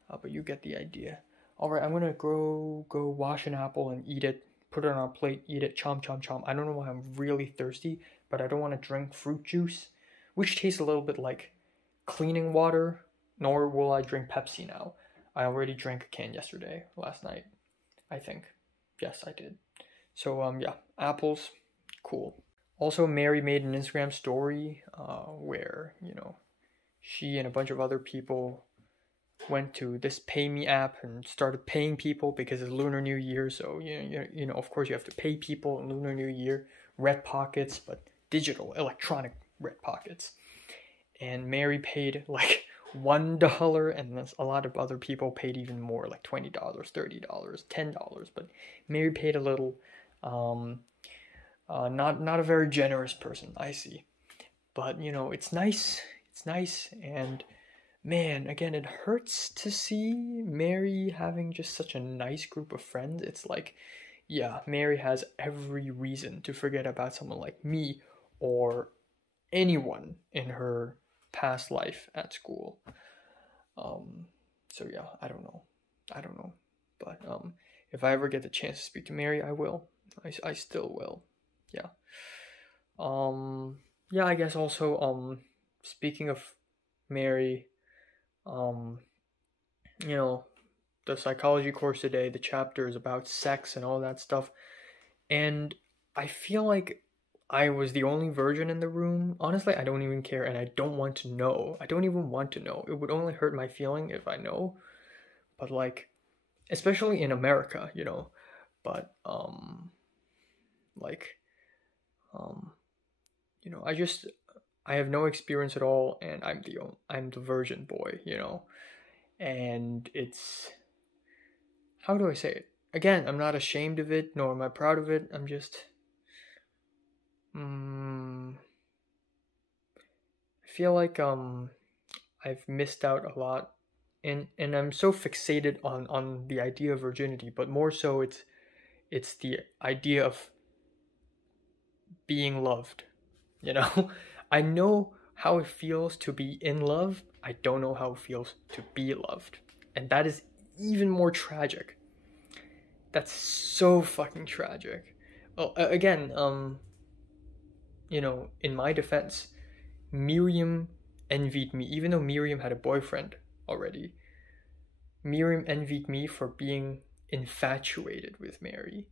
But you get the idea. Alright, I'm gonna go wash an apple and eat it. Put it on a plate, eat it, chomp, chomp, chomp. I don't know why I'm really thirsty, but I don't want to drink fruit juice, which tastes a little bit like cleaning water, nor will I drink Pepsi now. I already drank a can last night, I think. Yes, I did. So, yeah, apples, cool. Also, Mary made an Instagram story where, she and a bunch of other people went to this Pay Me app and started paying people because it's Lunar New Year. So, of course you have to pay people in Lunar New Year. Red pockets, but digital, electronic red pockets. And Mary paid like $1, and a lot of other people paid even more, like $20, $30, $10. But Mary paid a little. Not a very generous person, I see. But it's nice. It's nice, and man, again, it hurts to see Mary having just such a nice group of friends. It's like, yeah, Mary has every reason to forget about someone like me or anyone in her past life at school. So yeah, I don't know, but if I ever get the chance to speak to Mary, I will. I still will. Yeah. Yeah, I guess also speaking of Mary, the psychology course today, the chapter is about sex and all that stuff, and I feel like I was the only virgin in the room. Honestly, I don't even care, and I don't want to know. I don't even want to know. It would only hurt my feeling if I know. But like, especially in America, But I have no experience at all, and I'm the virgin boy, And it's, how do I say it? Again, I'm not ashamed of it, nor am I proud of it. I'm just, I feel like I've missed out a lot, and I'm so fixated on the idea of virginity, but more so it's the idea of being loved. You know, I know how it feels to be in love. I don't know how it feels to be loved, and that is even more tragic. That's so fucking tragic. Well, again, you know, in my defense, Miriam envied me, even though Miriam had a boyfriend already. Miriam envied me for being infatuated with Mary.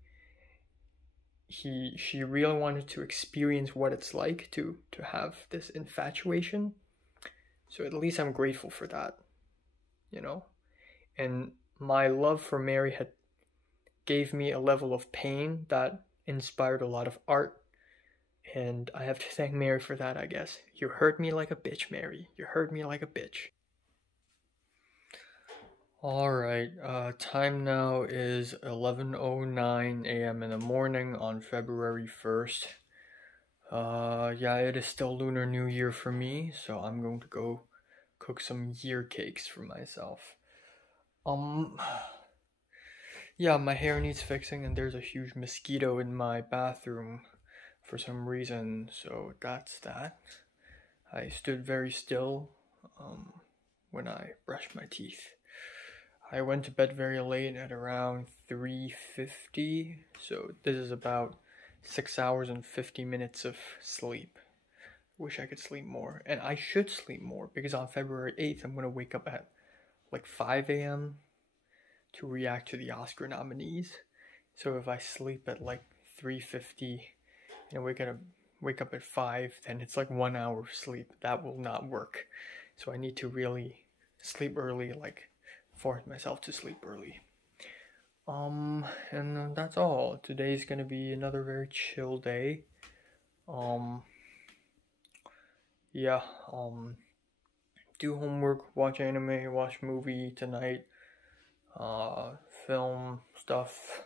She really wanted to experience what it's like to have this infatuation. So at least I'm grateful for that, you know. And my love for Mary had gave me a level of pain that inspired a lot of art. And I have to thank Mary for that, I guess. You hurt me like a bitch, Mary. You hurt me like a bitch. Alright, time now is 11:09 a.m. in the morning on February 1st. Yeah, it is still Lunar New Year for me, so I'm going to go cook some year cakes for myself. Yeah, my hair needs fixing, and there's a huge mosquito in my bathroom for some reason, so that's that. I stood very still when I brushed my teeth. I went to bed very late at around 3:50, so this is about 6 hours and 50 minutes of sleep. Wish I could sleep more, and I should sleep more because on February 8th I'm going to wake up at like 5 a.m. to react to the Oscar nominees. So if I sleep at like 3:50 and wake up at 5, then it's like 1 hour of sleep. That will not work. So I need to really sleep early, like force myself to sleep early. And that's all. Today's gonna be another very chill day. Yeah, do homework, watch anime, watch movie tonight, film stuff,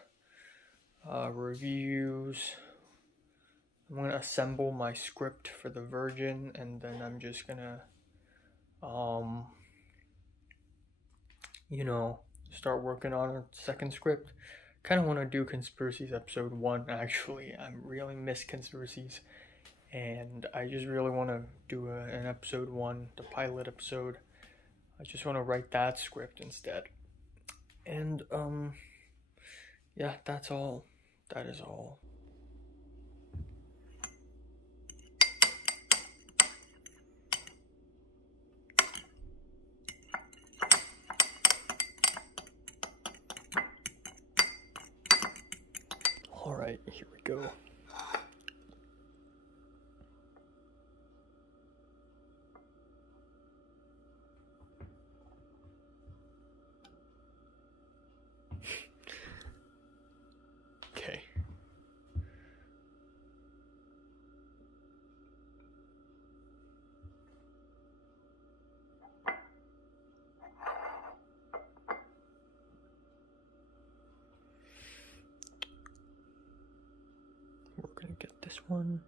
reviews. I'm gonna assemble my script for The Virgin, and then I'm just gonna, you know, start working on a second script. Kind of want to do Conspiracies episode 1, actually. I really miss Conspiracies, and I just really want to do an episode 1, the pilot episode. I just want to write that script instead. And, yeah, that's all. That is all. Alright, here we go. Okay. We're gonna get this one.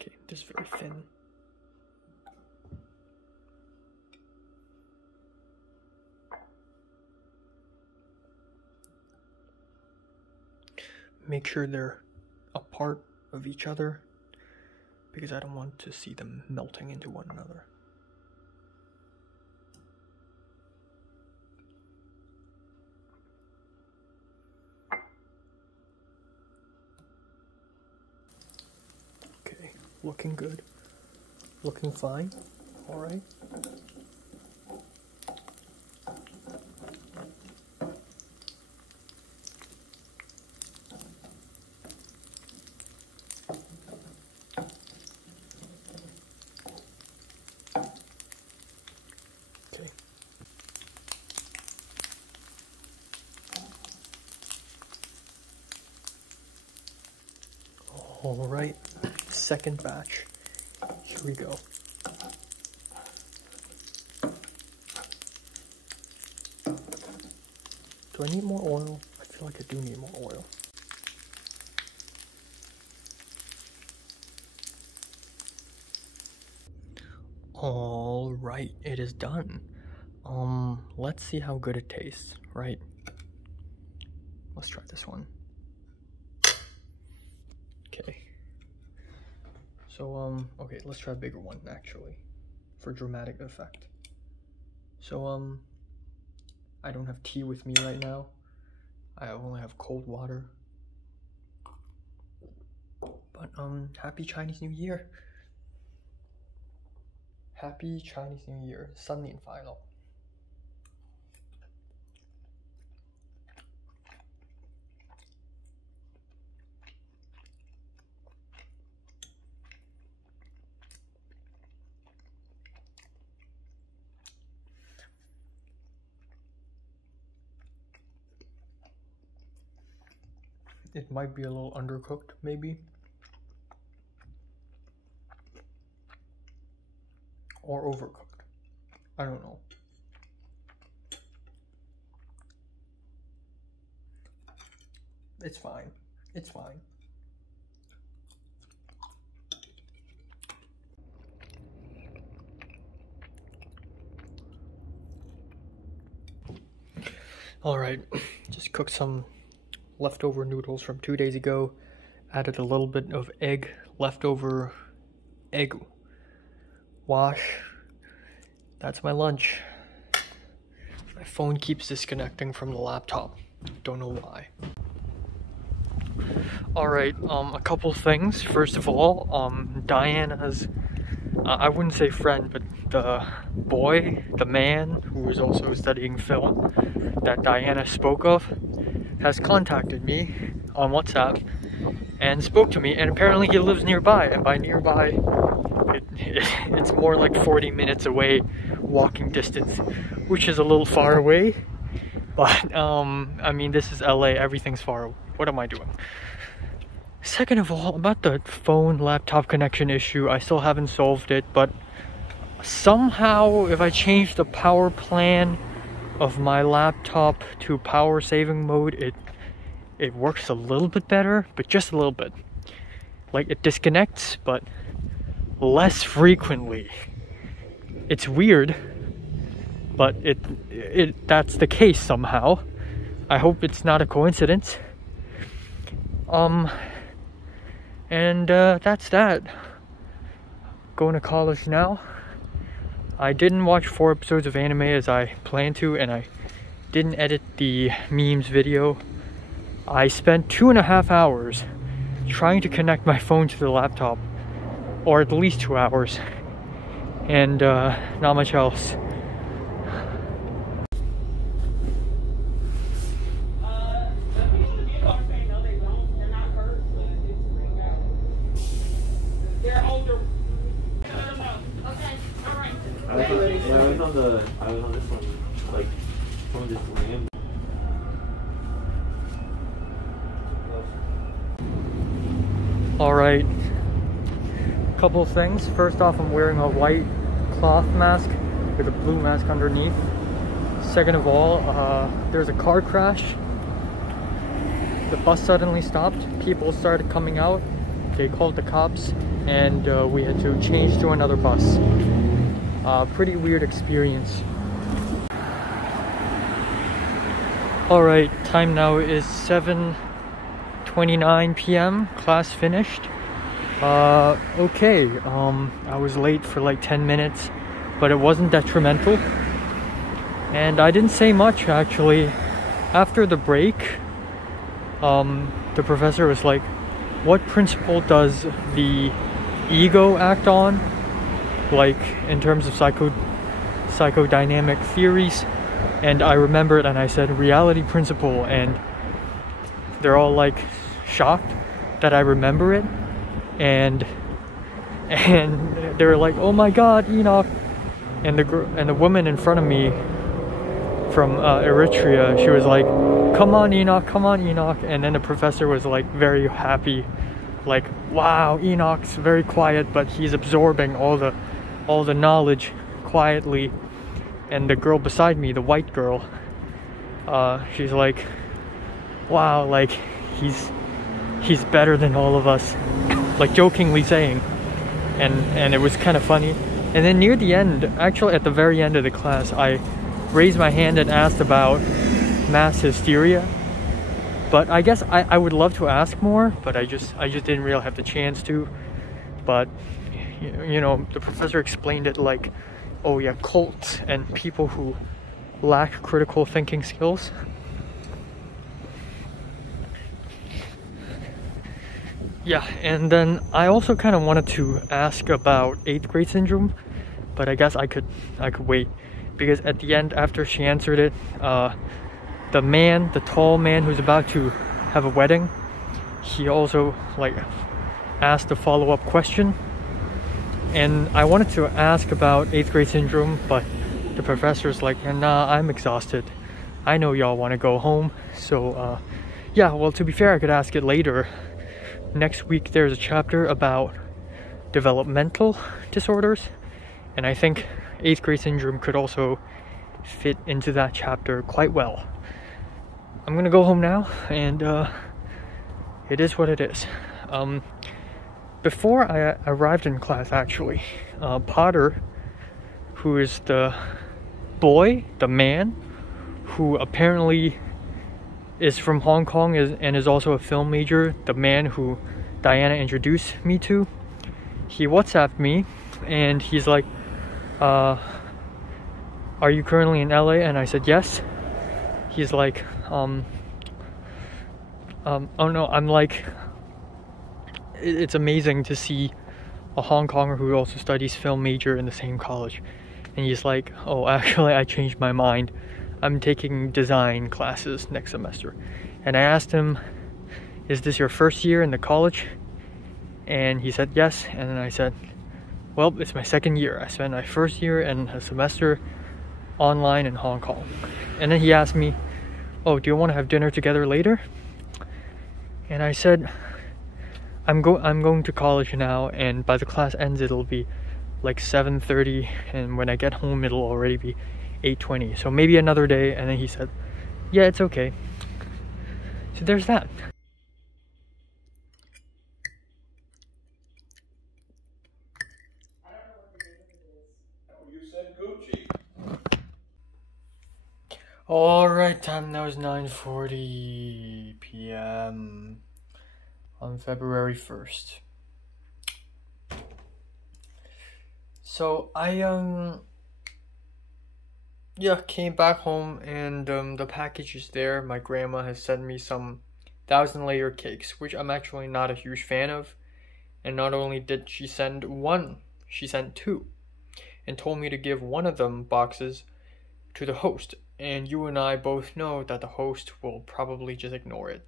Okay, this is very thin. Make sure they're apart of each other, because I don't want to see them melting into one another. Okay, looking good. Looking fine. Alright. Okay. Alright, second batch. Here we go. Do I need more oil? I feel like I do need more oil. All right, it is done. Let's see how good it tastes, right? Let's try this one. Okay. So, okay, let's try a bigger one, actually, for dramatic effect. So, I don't have tea with me right now. I only have cold water. But, Happy Chinese New Year. Happy Chinese New Year. 新年快樂. It might be a little undercooked, maybe. Or overcooked. I don't know. It's fine. It's fine. Alright, just cooked some leftover noodles from 2 days ago. Added a little bit of leftover egg wash. That's my lunch. My phone keeps disconnecting from the laptop. Don't know why. Alright, a couple things. First of all, Diana's, I wouldn't say friend, but the boy, the man who is also studying film that Diana spoke of, has contacted me on WhatsApp and spoke to me, and apparently he lives nearby, and by nearby, it's more like 40 minutes away, walking distance, which is a little far away, but I mean, this is LA, everything's far away. What am I doing? Second of all, about the phone laptop connection issue, I still haven't solved it, but somehow if I change the power plan of my laptop to power saving mode, it works a little bit better, but just a little bit. Like, it disconnects, but less frequently. It's weird, but that's the case somehow. I hope it's not a coincidence. And that's that. Going to college now. I didn't watch 4 episodes of anime as I planned to, and I didn't edit the memes video. I spent 2.5 hours trying to connect my phone to the laptop, or at least 2 hours, and not much else. I was on this one, like, from this lamp. Alright, couple of things. First off, I'm wearing a white cloth mask with a blue mask underneath. Second of all, there's a car crash. The bus suddenly stopped. People started coming out. They called the cops, and we had to change to another bus. Pretty weird experience. Alright, time now is 7:29 p.m. Class finished. Okay, I was late for like 10 minutes, but it wasn't detrimental. And I didn't say much, actually. After the break, the professor was like, what principle does the ego act on? Like, in terms of psychodynamic theories. And I remembered, and I said reality principle, and they're all like shocked that I remember it, and they're like, oh my god, Enoch. And the woman in front of me from Eritrea, she was like, come on Enoch, come on Enoch. And then the professor was like very happy, like, wow, Enoch's very quiet, but he's absorbing all the knowledge quietly. And the girl beside me, the white girl, she's like, wow, like he's better than all of us, like jokingly saying, and it was kind of funny. And then near the end, actually at the very end of the class, I raised my hand and asked about mass hysteria. But I guess I would love to ask more, but I just didn't really have the chance to. But you know, the professor explained it like, oh yeah, cults and people who lack critical thinking skills. Yeah, and then I also kind of wanted to ask about 8th grade syndrome, but I guess I could wait, because at the end, after she answered it, the tall man who's about to have a wedding, he also like asked a follow-up question, and I wanted to ask about 8th grade syndrome, but the professor's like, nah, I'm exhausted. I know y'all want to go home, so yeah, well, to be fair, I could ask it later. Next week there's a chapter about developmental disorders, and I think 8th grade syndrome could also fit into that chapter quite well. I'm gonna go home now, and it is what it is. Before I arrived in class, actually, Potter, who is the man who apparently is from Hong Kong and is also a film major, the man who Diana introduced me to, he WhatsApped me and he's like, are you currently in LA? And I said yes. He's like, oh no, I'm like, it's amazing to see a Hong Konger who also studies film major in the same college. And he's like, oh, actually I changed my mind. I'm taking design classes next semester. And I asked him, is this your first year in the college? And he said yes. And then I said, well, it's my second year. I spent my first year and a semester online in Hong Kong. And then he asked me, oh, do you want to have dinner together later? And I said, I'm going to college now, and by the class ends it'll be like 7:30, and when I get home it'll already be 8:20, so maybe another day. And then he said, yeah, it's okay. So there's that. You said Gucci. Alright, time now is 9:40 p.m. on February 1st. So I came back home, and the package is there. My grandma has sent me some 1,000-layer cakes, which I'm actually not a huge fan of. And not only did she send one, she sent two, and told me to give one of them boxes to the host. And you and I both know that the host will probably just ignore it,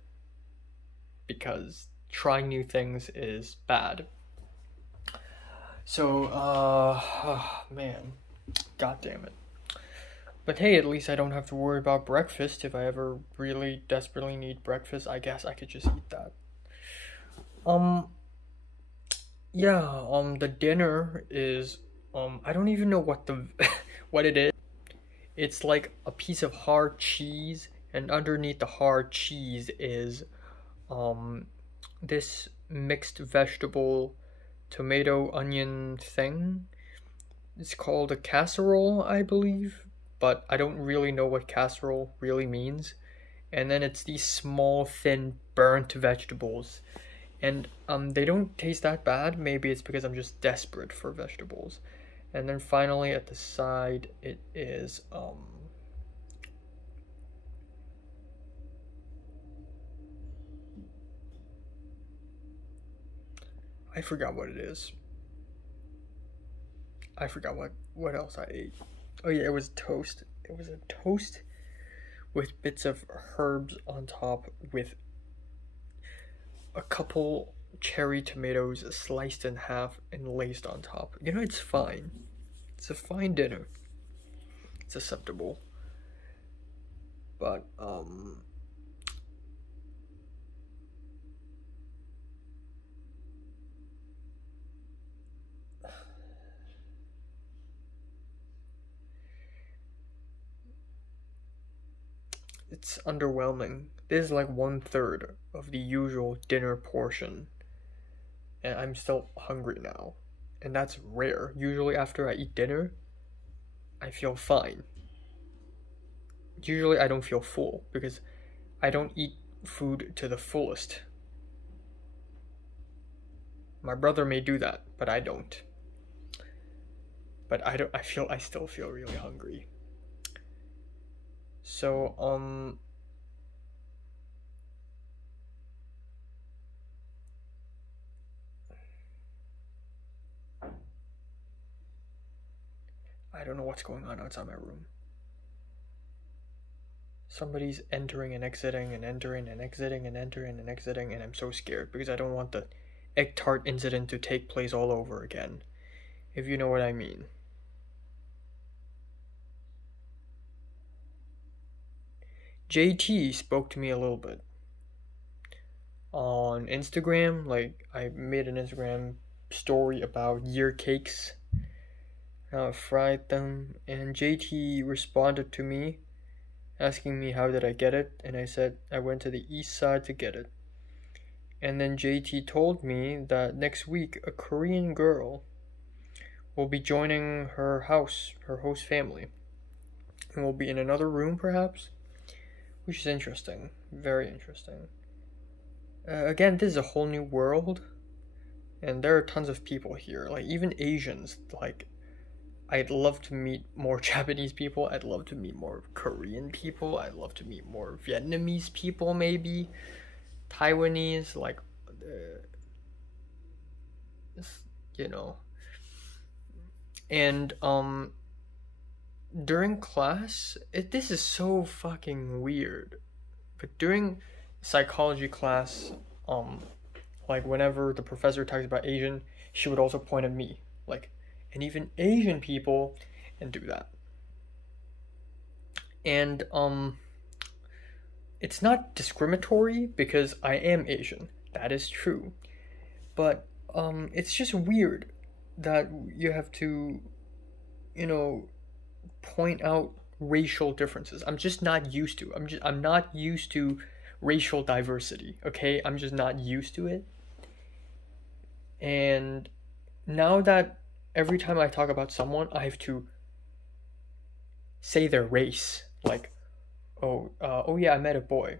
because trying new things is bad. So, man, god damn it. But hey, at least I don't have to worry about breakfast. If I ever really desperately need breakfast, I guess I could just eat that. The dinner is, I don't even know what what it is. It's like a piece of hard cheese, and underneath the hard cheese is, this mixed vegetable, tomato, onion thing. It's called a casserole, I believe, but I don't really know what casserole really means. And then it's these small, thin, burnt vegetables. And they don't taste that bad. Maybe it's because I'm just desperate for vegetables. And then finally at the side, it is, I forgot what it is. I forgot what else I ate. Oh yeah, it was toast. It was a toast with bits of herbs on top, with a couple cherry tomatoes sliced in half and laced on top. You know, it's fine. It's a fine dinner. It's acceptable. But, it's underwhelming. This is like 1/3 of the usual dinner portion, and I'm still hungry now, and that's rare. Usually after I eat dinner, I feel fine. Usually I don't feel full because I don't eat food to the fullest. My brother may do that, but I don't. But I still feel really hungry. So, I don't know what's going on outside my room. Somebody's entering and exiting and entering and exiting and entering and exiting, and I'm so scared because I don't want the egg tart incident to take place all over again, if you know what I mean. JT spoke to me a little bit on Instagram. Like, I made an Instagram story about year cakes, how I fried them, and JT responded to me asking me how did I get it, and I said I went to the east side to get it. And then JT told me that next week a Korean girl will be joining her house, her host family, and will be in another room perhaps, which is interesting, very interesting. Again, this is a whole new world, and there are tons of people here, like even Asians. Like, I'd love to meet more Japanese people, I'd love to meet more Korean people, I'd love to meet more Vietnamese people, maybe Taiwanese, like, you know. And during class, this is so fucking weird, but during psychology class, like whenever the professor talks about Asian, she would also point at me, like, and even Asian people, and do that. And it's not discriminatory because I am Asian, that is true, but it's just weird that you have to, you know, point out racial differences. I'm just not used to. I'm not used to racial diversity, okay? I'm just not used to it. And now that every time I talk about someone, I have to say their race. Like, oh yeah, I met a boy.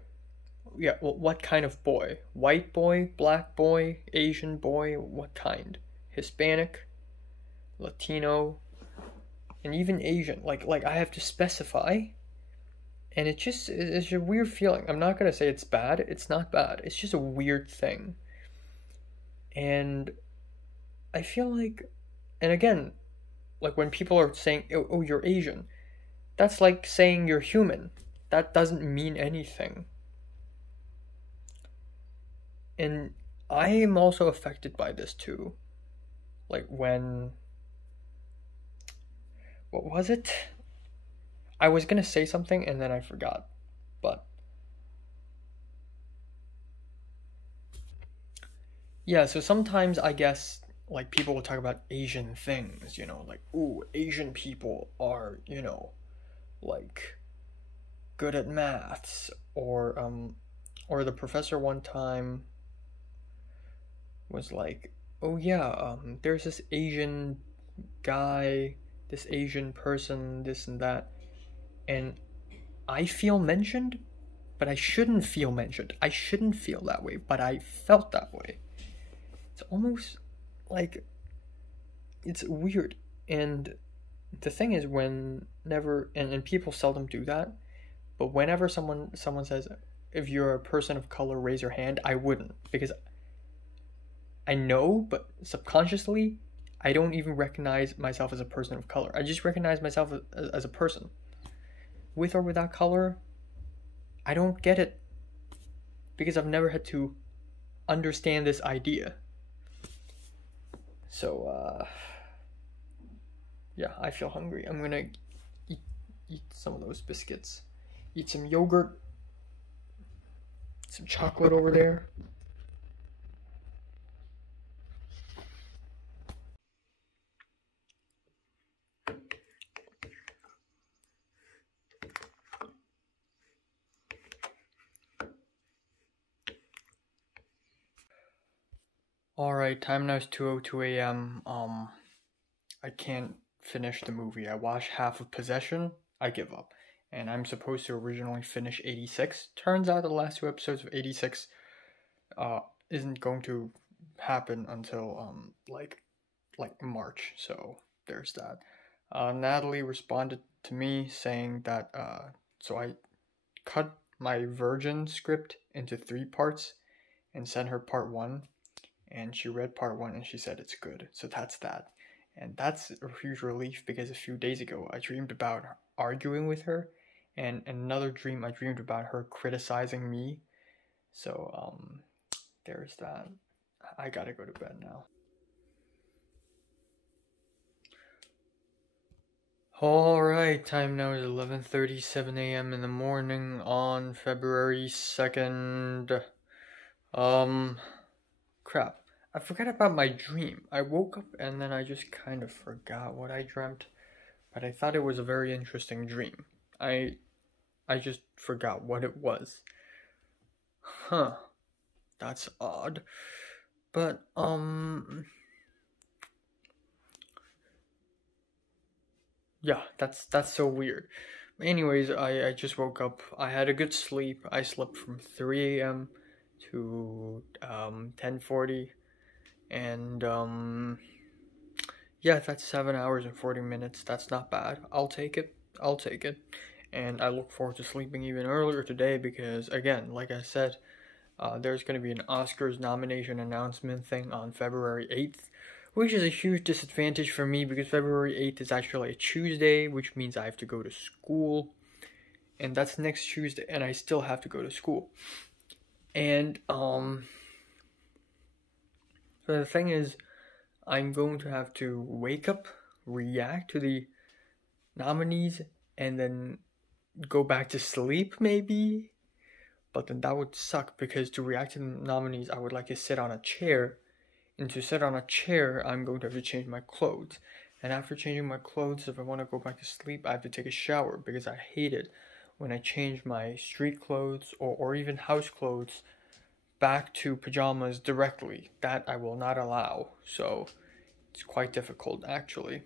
Yeah, well, what kind of boy? White boy, black boy, Asian boy, what kind? Hispanic, Latino, and even Asian. Like I have to specify, and it's a weird feeling. I'm not gonna say it's bad. It's not bad. It's just a weird thing. And I feel like, and again, like when people are saying, oh, you're Asian, that's like saying you're human. That doesn't mean anything. And I am also affected by this too. Like when, what was it? I was gonna say something and then I forgot. But yeah, so sometimes I guess like people will talk about Asian things, you know, like, ooh, Asian people are, you know, like good at maths, or the professor one time was like, oh yeah, there's this Asian guy, this Asian person, this and that, and I feel mentioned, but I shouldn't feel mentioned. I shouldn't feel that way, but I felt that way. It's almost like, it's weird. And the thing is, whenever, and people seldom do that, but whenever someone says, if you're a person of color, raise your hand, I wouldn't, because I know, but subconsciously, I don't even recognize myself as a person of color. I just recognize myself as a person. With or without color, I don't get it, because I've never had to understand this idea. So, yeah, I feel hungry. I'm gonna eat some of those biscuits. Eat some yogurt. Some chocolate over there. Alright, time now is 2:02 a.m. I can't finish the movie. I watched half of Possession, I give up. And I'm supposed to originally finish 86. Turns out the last two episodes of 86 isn't going to happen until like March, so there's that. Natalie responded to me saying that so I cut my Virgin script into 3 parts and sent her part 1, and she read part 1 and she said it's good. So that's that. And that's a huge relief because a few days ago I dreamed about arguing with her, and another dream I dreamed about her criticizing me. So there's that. I gotta go to bed now. Alright, time now is 11:37 a.m. in the morning on February 2nd. Crap. I forgot about my dream. I woke up and then I just kind of forgot what I dreamt, but I thought it was a very interesting dream. I just forgot what it was. Huh. That's odd. But, yeah, that's so weird. Anyways, I just woke up. I had a good sleep. I slept from 3 a.m. to 10:40, and yeah, that's 7 hours and 40 minutes. That's not bad. I'll take it. And I look forward to sleeping even earlier today because, again, like I said, there's going to be an Oscars nomination announcement thing on February 8th, which is a huge disadvantage for me because February 8th is actually a Tuesday, which means I have to go to school, and that's next Tuesday, and I still have to go to school. And so the thing is, I'm going to have to wake up, react to the nominees, and then go back to sleep maybe. But then that would suck because to react to the nominees, I would like to sit on a chair. And to sit on a chair, I'm going to have to change my clothes. And after changing my clothes, if I want to go back to sleep, I have to take a shower because I hate it when I change my street clothes or even house clothes back to pajamas directly. That I will not allow. So it's quite difficult actually.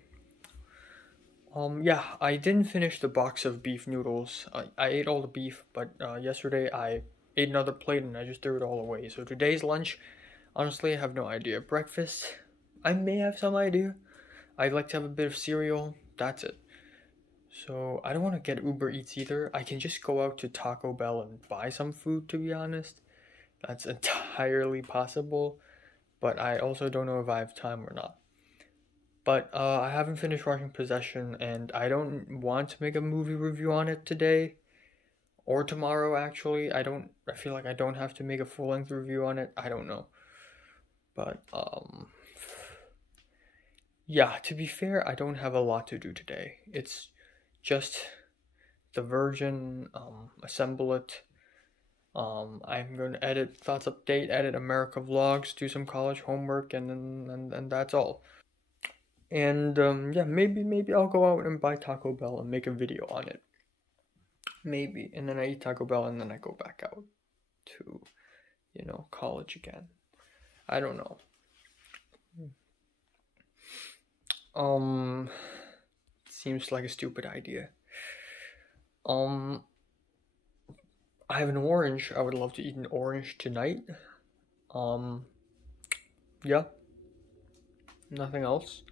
Yeah, I didn't finish the box of beef noodles. I ate all the beef, but yesterday I ate another plate and I just threw it all away. So today's lunch, honestly, I have no idea. Breakfast, I may have some idea. I'd like to have a bit of cereal. That's it. So I don't want to get Uber Eats either. I can just go out to Taco Bell and buy some food, to be honest. That's entirely possible. But I also don't know if I have time or not. But I haven't finished watching Possession, and I don't want to make a movie review on it today or tomorrow. Actually, I feel like I don't have to make a full-length review on it. I don't know, but yeah. To be fair, I don't have a lot to do today. It's just the Virgin, assemble it. I'm going to edit Thoughts Update, edit America Vlogs, do some college homework, and that's all. And yeah, maybe I'll go out and buy Taco Bell and make a video on it. Maybe. And then I eat Taco Bell and then I go back out to, college again. I don't know. Seems like a stupid idea. I have an orange. I would love to eat an orange tonight. Yeah. Nothing else.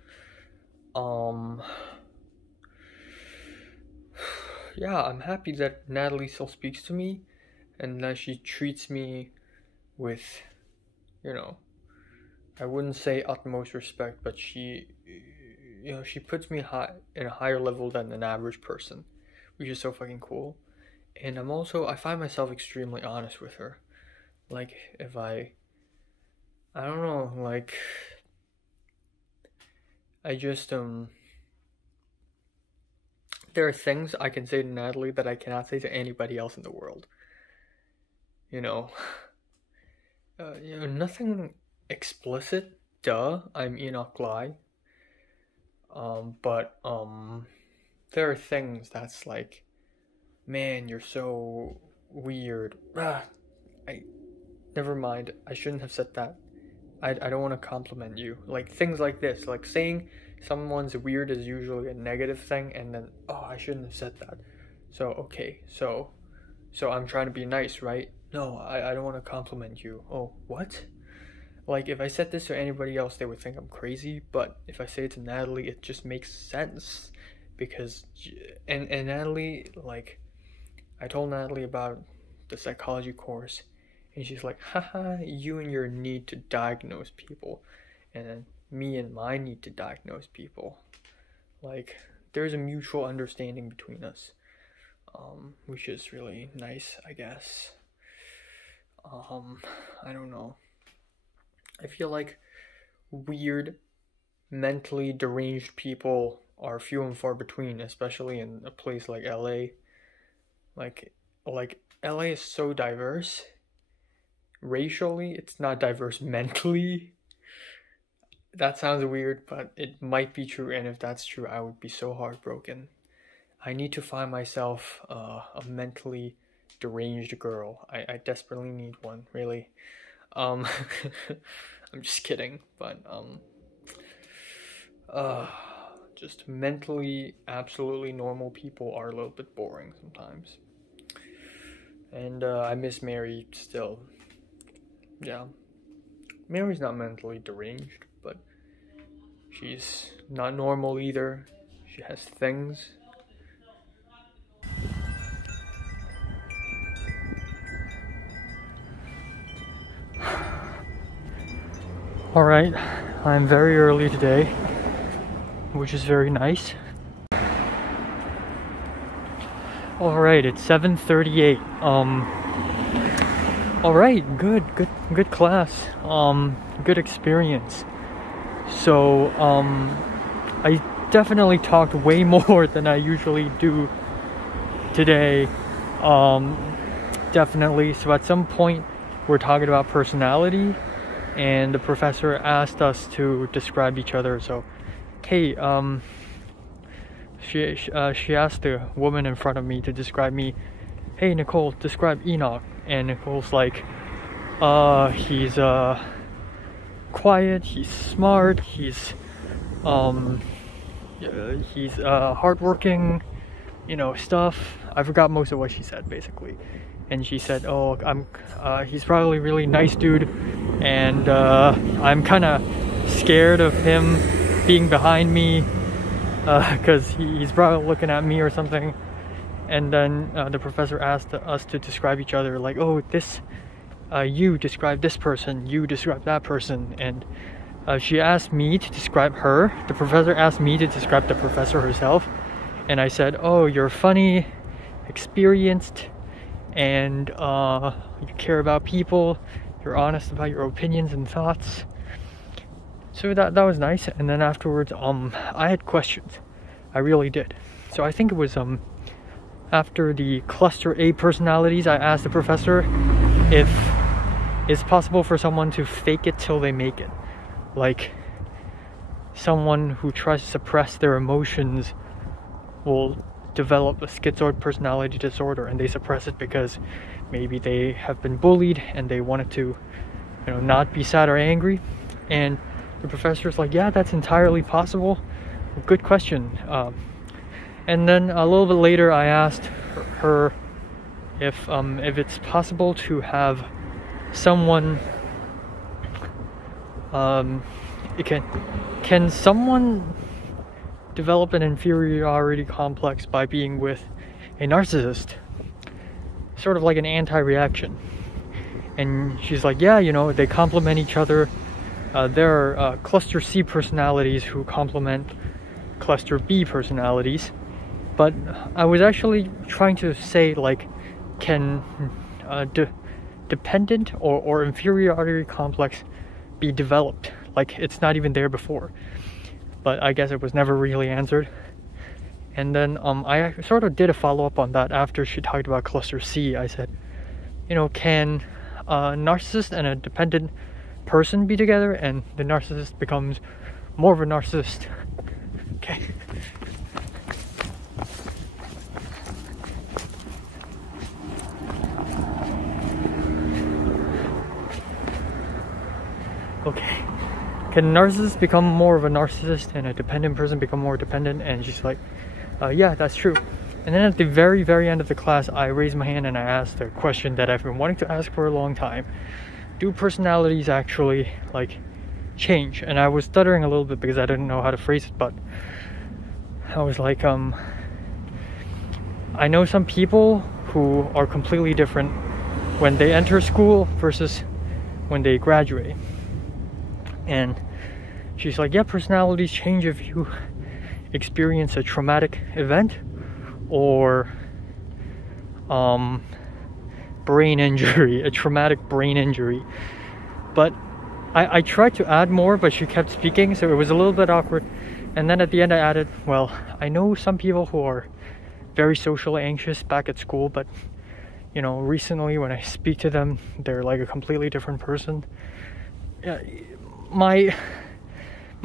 Yeah, I'm happy that Natalie still speaks to me and that she treats me with, I wouldn't say utmost respect, but she puts me in a higher level than an average person, which is so fucking cool. And I find myself extremely honest with her. Like, if I don't know, like, I just, there are things I can say to Natalie that I cannot say to anybody else in the world. Nothing explicit, duh, I'm Enoch Lai. But, there are things that's like, man, you're so weird. Never mind, I shouldn't have said that. I don't want to compliment you. Like things like this, like saying someone's weird is usually a negative thing, and then, oh, I shouldn't have said that. So okay, so I'm trying to be nice, right? No, I don't want to compliment you. Oh, what? Like if I said this to anybody else, they would think I'm crazy, but if I say it to Natalie, it just makes sense. Because and Natalie, like, I told Natalie about the psychology course, and she's like, haha, you and your need to diagnose people, and then me and my need to diagnose people. Like, there's a mutual understanding between us, which is really nice, I guess. I don't know. I feel like weird, mentally deranged people are few and far between, especially in a place like LA. Like LA is so diverse. Racially, it's not diverse mentally. That sounds weird, but it might be true, and if that's true, I would be so heartbroken. I need to find myself a mentally deranged girl. I desperately need one, really. I'm just kidding, but just mentally absolutely normal people are a little bit boring sometimes. And I miss Mary still. Yeah. Mary's not mentally deranged, but she's not normal either. She has things. Alright, I'm very early today, which is very nice. Alright, it's 7:38. Alright, good class. Good experience. So, I definitely talked way more than I usually do today. Definitely. So at some point, we're talking about personality, and the professor asked us to describe each other. So, hey, she asked the woman in front of me to describe me. Hey, Nicole, describe Enoch. And Nicole's like, he's quiet, he's smart, he's hardworking, stuff. I forgot most of what she said, basically. And she said, oh, he's probably a really nice dude, and I'm kind of scared of him being behind me, because he's probably looking at me or something. And then the professor asked us to describe each other, like, oh, you describe this person, you describe that person. And she asked me to describe her. The professor asked me to describe the professor herself. And I said, oh, you're funny, experienced, and you care about people, you're honest about your opinions and thoughts. So that was nice. And then afterwards, I had questions. I really did. So I think it was after the cluster A personalities, I asked the professor if it's possible for someone to fake it till they make it. Like, someone who tries to suppress their emotions will develop a schizoid personality disorder, and they suppress it because maybe they have been bullied and they wanted to, not be sad or angry. And the professor's like, yeah, that's entirely possible. Good question. And then a little bit later, I asked her if it's possible to have someone, can someone develop an inferiority complex by being with a narcissist? Sort of like an anti-reaction. And she's like, yeah, they complement each other. There are cluster C personalities who complement cluster B personalities. But I was actually trying to say, like, can dependent or inferiority complex be developed? Like, it's not even there before. But I guess it was never really answered. And then I sort of did a follow-up on that after she talked about cluster C. I said, can a narcissist and a dependent person be together, and the narcissist becomes more of a narcissist? Okay. okay, can a narcissist become more of a narcissist and a dependent person become more dependent? And she's like, yeah, that's true. And then at the very, very end of the class, I raised my hand and I asked a question that I've been wanting to ask for a long time. Do personalities actually, like, change? And I was stuttering a little bit because I didn't know how to phrase it, but I was like, I know some people who are completely different when they enter school versus when they graduate. And she's like, yeah, personalities change if you experience a traumatic event or brain injury, a traumatic brain injury. But I tried to add more, but she kept speaking, so it was a little bit awkward. And then at the end I added, well, I know some people who are very socially anxious back at school, but you know, recently when I speak to them, they're like a completely different person. Yeah, my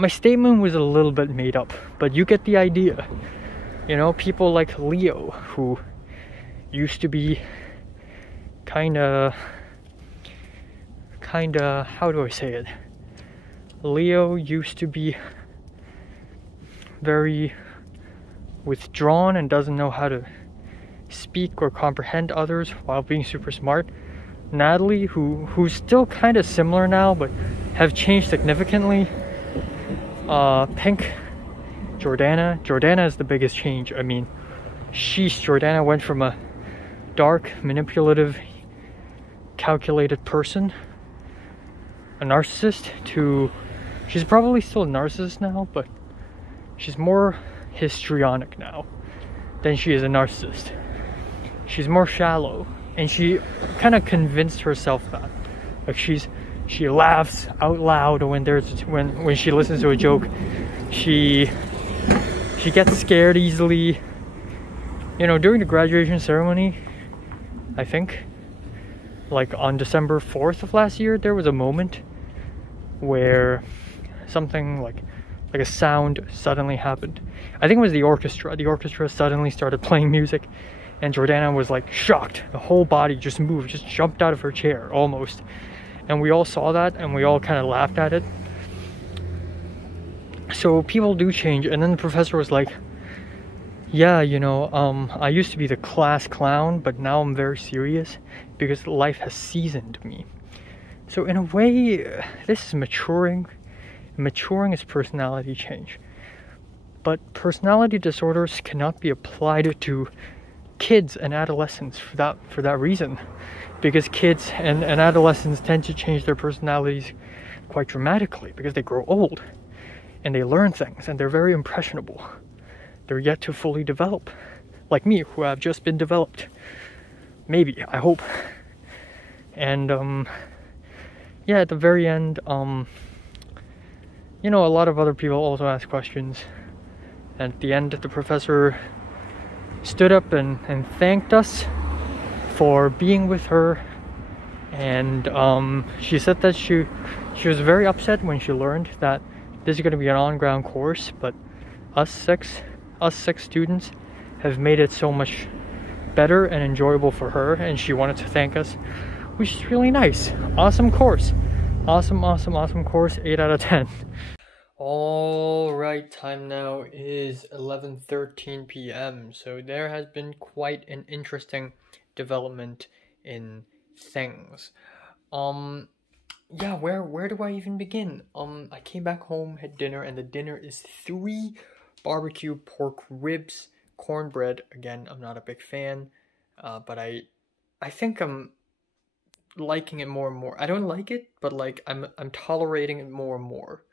statement was a little bit made up, but you get the idea. You know, people like Leo, who used to be kinda, how do I say it? Leo used to be very withdrawn and doesn't know how to speak or comprehend others while being super smart. Natalie, who's still kind of similar now, but have changed significantly. Pink, Jordana is the biggest change. I mean, Jordana went from a dark, manipulative, calculated person, a narcissist, to she's probably still a narcissist now, but she's more histrionic now than she is a narcissist. She's more shallow, and she kind of convinced herself that, like, she laughs out loud when she listens to a joke. She gets scared easily. You know, during the graduation ceremony, I think, like on December 4th of last year, there was a moment where something like a sound suddenly happened. I think it was the orchestra. The orchestra suddenly started playing music, and Jordana was like shocked. The whole body just moved, just jumped out of her chair almost. And we all saw that, and we all kind of laughed at it. So people do change. And then the professor was like, yeah, you know, I used to be the class clown, but now I'm very serious because life has seasoned me. So in a way, this is maturing. Maturing is personality change. But personality disorders cannot be applied to kids and adolescents for that reason. Because kids and adolescents tend to change their personalities quite dramatically because they grow old and they learn things and they're very impressionable. They're yet to fully develop, like me, who have just been developed. Maybe, I hope. And yeah, at the very end, you know, a lot of other people also ask questions. And at the end, the professor stood up and thanked us for being with her. And she said that she was very upset when she learned that this is going to be an on-ground course, but us six students have made it so much better and enjoyable for her, and she wanted to thank us, which is really nice. Awesome course. Awesome course. 8 out of 10. Alright, time now is 11:13 p.m. So there has been quite an interesting development in things. Yeah, where do I even begin? I came back home, had dinner, and the dinner is 3 barbecue pork ribs, cornbread. Again, I'm not a big fan, but I think I'm liking it more and more. I don't like it, but like I'm tolerating it more and more.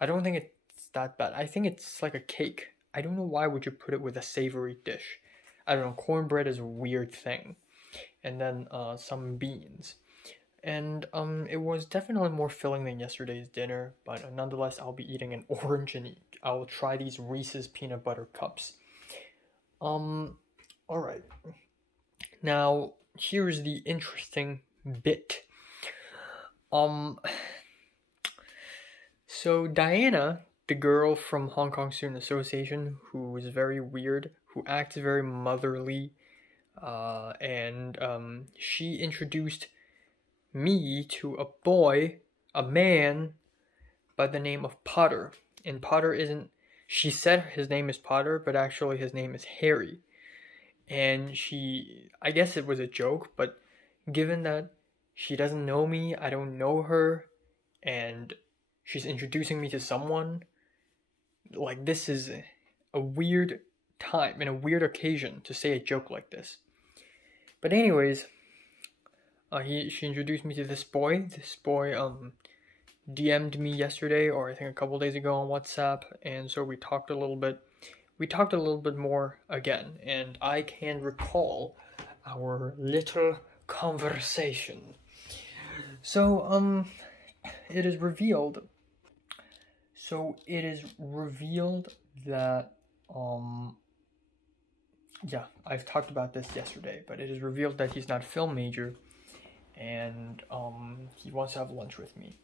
I don't think it's that bad. I think it's like a cake. I don't know why would you put it with a savory dish. I don't know, cornbread is a weird thing. And then some beans. And it was definitely more filling than yesterday's dinner, but nonetheless, I'll be eating an orange and I'll try these Reese's peanut butter cups. Alright. Now, here's the interesting bit. So Diana, the girl from Hong Kong Student Association, who is very weird, who acts very motherly, and she introduced me to a boy a man by the name of Potter. And Potter isn't, she said his name is Potter, but actually his name is Harry. And I guess it was a joke, but given that she doesn't know me, I don't know her, and she's introducing me to someone, like, this is a weird time and a weird occasion to say a joke like this. But anyways, she introduced me to this boy. This boy DM'd me yesterday, or I think a couple days ago, on WhatsApp, and so we talked a little bit. We talked a little bit more again, and I can recall our little conversation. So it is revealed that yeah, I've talked about this yesterday, but it is revealed that he's not a film major, and he wants to have lunch with me.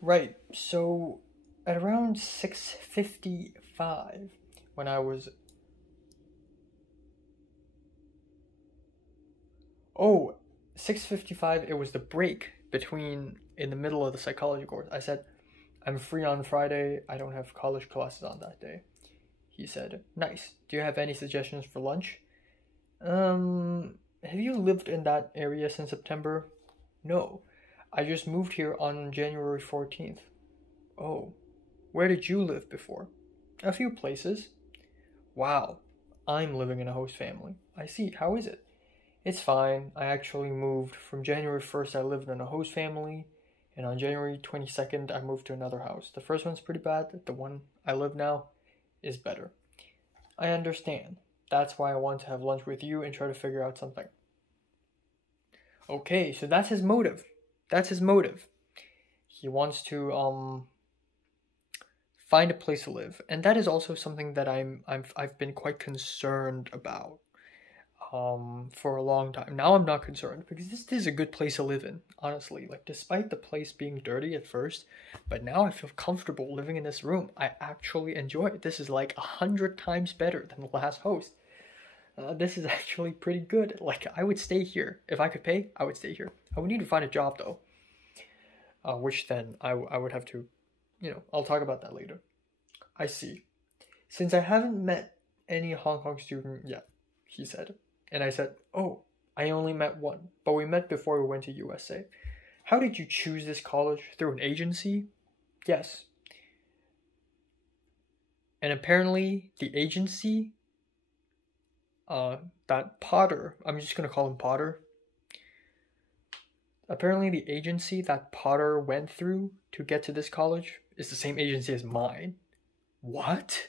Right, so at around 6:55, when I was... Oh, 6:55, it was the break in the middle of the psychology course. I said, I'm free on Friday, I don't have college classes on that day. He said, nice, do you have any suggestions for lunch? Have you lived in that area since September? No, I just moved here on January 14th. Oh, where did you live before? A few places. Wow, I'm living in a host family. I see, how is it? It's fine. I actually moved. From January 1st, I lived in a host family, and on January 22nd, I moved to another house. The first one's pretty bad. The one I live now is better. I understand. That's why I want to have lunch with you and try to figure out something. Okay, so that's his motive. He wants to find a place to live, and that is also something that I've been quite concerned about for a long time. Now I'm not concerned, because this is a good place to live in, honestly. Like, despite the place being dirty at first, but now I feel comfortable living in this room. I actually enjoy it. This is like 100 times better than the last host. This is actually pretty good. Like, I would stay here. If I could pay, I would stay here. I would need to find a job, though. Which then I would have to, I'll talk about that later. I see. Since I haven't met any Hong Kong student yet, he said. And I said, oh, I only met one, but we met before we went to USA. How did you choose this college? Through an agency? Yes. And apparently the agency, that Potter, I'm just going to call him Potter. Apparently the agency that Potter went through to get to this college is the same agency as mine. What?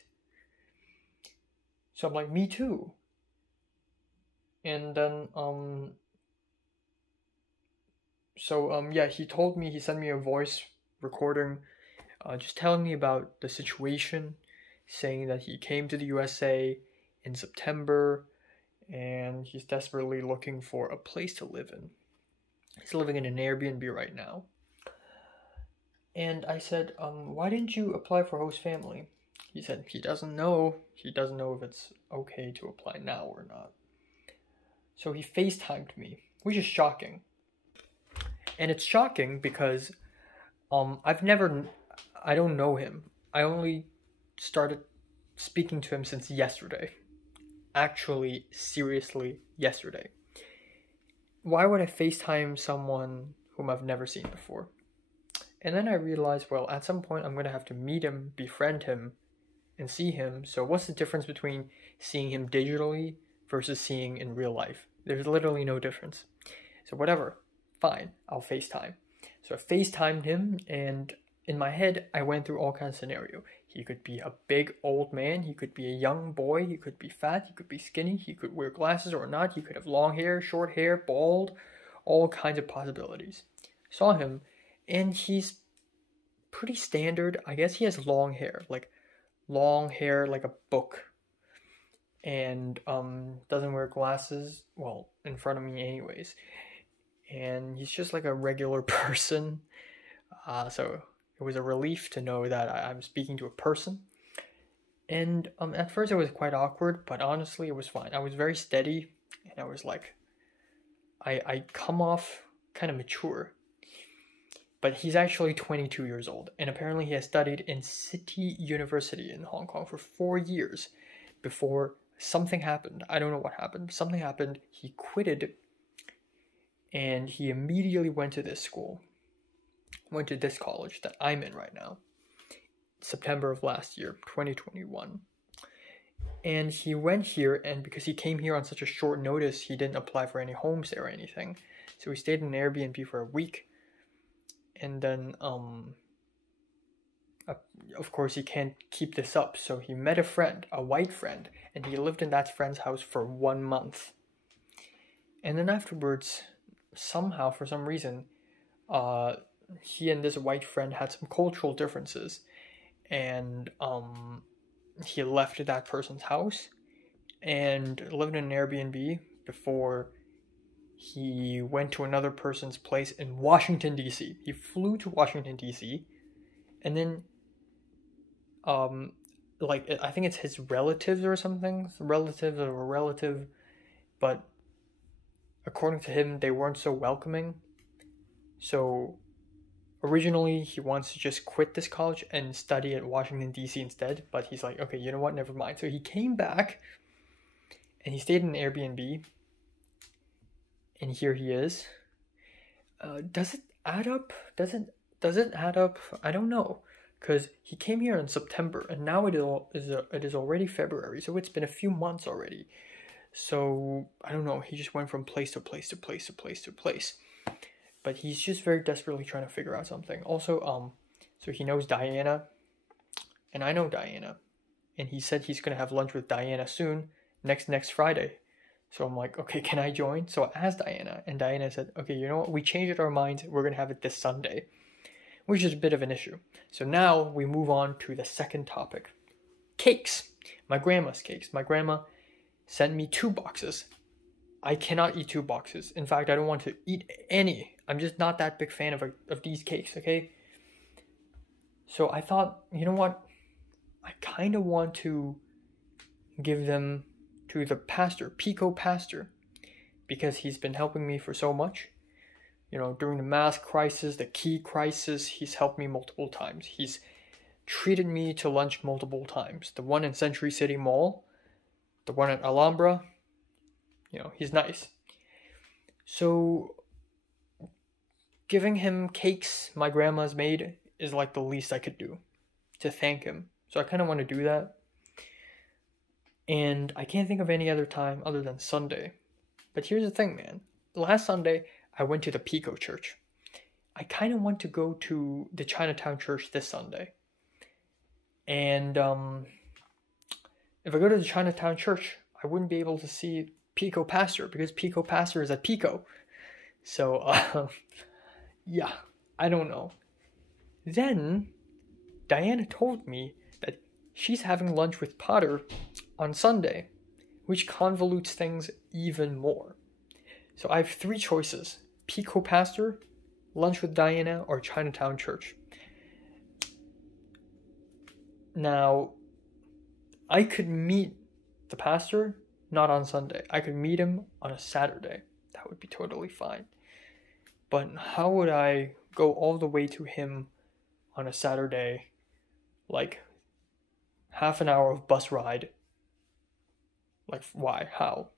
So I'm like, me too. And then, yeah, he sent me a voice recording, just telling me about the situation, saying that he came to the USA in September, and he's desperately looking for a place to live in. He's living in an Airbnb right now. And I said, why didn't you apply for host family? He said he doesn't know. He doesn't know if it's okay to apply now or not. So he FaceTimed me, which is shocking. And it's shocking because I don't know him. I only started speaking to him since yesterday. Actually, seriously, yesterday. Why would I FaceTime someone whom I've never seen before? And then I realized, well, at some point I'm going to have to meet him, befriend him, and see him. So what's the difference between seeing him digitally versus seeing in real life? There's literally no difference. So whatever, fine, I'll FaceTime. So I FaceTimed him, and in my head, I went through all kinds of scenario. He could be a big old man, he could be a young boy, he could be fat, he could be skinny, he could wear glasses or not, he could have long hair, short hair, bald, all kinds of possibilities. Saw him, and he's pretty standard. I guess he has long hair like a book. And doesn't wear glasses, well, in front of me anyways. And he's just like a regular person. So it was a relief to know that I'm speaking to a person. And at first it was quite awkward, but honestly it was fine. I was very steady, and I was like, I come off kind of mature. But he's actually 22 years old, and apparently he has studied in City University in Hong Kong for 4 years before something happened. I don't know what happened. Something happened. He quitted, and he immediately went to this school, went to this college that I'm in right now, September of last year, 2021. And he went here, and because he came here on such a short notice, he didn't apply for any homes there or anything. So he stayed in an Airbnb for a week. And then, of course, he can't keep this up. So he met a friend, a white friend, and he lived in that friend's house for 1 month. And then afterwards, somehow, for some reason, he and this white friend had some cultural differences. And he left that person's house and lived in an Airbnb before he went to another person's place in Washington, D.C. He flew to Washington, D.C. and then, I think it's his relatives or something, but according to him, they weren't so welcoming. So originally, he wants to just quit this college and study at Washington, D.C. instead, but he's like, okay, you know what, never mind. So he came back, and he stayed in an Airbnb, and here he is. Does it add up? Does it add up? I don't know, because he came here in September, and now it is already February, so it's been a few months already. So, I don't know, he just went from place to place to place to place to place. But he's just very desperately trying to figure out something. Also, so he knows Diana, and I know Diana, and he said he's gonna have lunch with Diana soon, next Friday. So I'm like, okay, can I join? So I asked Diana, and Diana said, okay, you know what? We changed our minds. We're gonna have it this Sunday, which is a bit of an issue. So now we move on to the second topic: cakes. My grandma's cakes. My grandma sent me 2 boxes. I cannot eat 2 boxes. In fact, I don't want to eat any. I'm just not that big fan of these cakes, okay? So I thought, you know what? I kind of want to give them to the pastor, Pico pastor, because he's been helping me for so much. You know, during the mask crisis, the key crisis, he's helped me multiple times. He's treated me to lunch multiple times. The one in Century City Mall, the one at Alhambra, you know, he's nice. So giving him cakes my grandma's made is like the least I could do to thank him. So I kind of want to do that. And I can't think of any other time other than Sunday. But here's the thing, man. Last Sunday, I went to the Pico church. I kind of want to go to the Chinatown church this Sunday. And if I go to the Chinatown church, I wouldn't be able to see Pico pastor because Pico pastor is at Pico. So, yeah, I don't know. Then, Diana told me that she's having lunch with Potter on Sunday, which convolutes things even more. So I have 3 choices: Pico pastor, lunch with Diana, or Chinatown church. Now, I could meet the pastor not on Sunday. I could meet him on a Saturday. That would be totally fine. But how would I go all the way to him on a Saturday? Like, half an hour of bus ride. Like, why? How?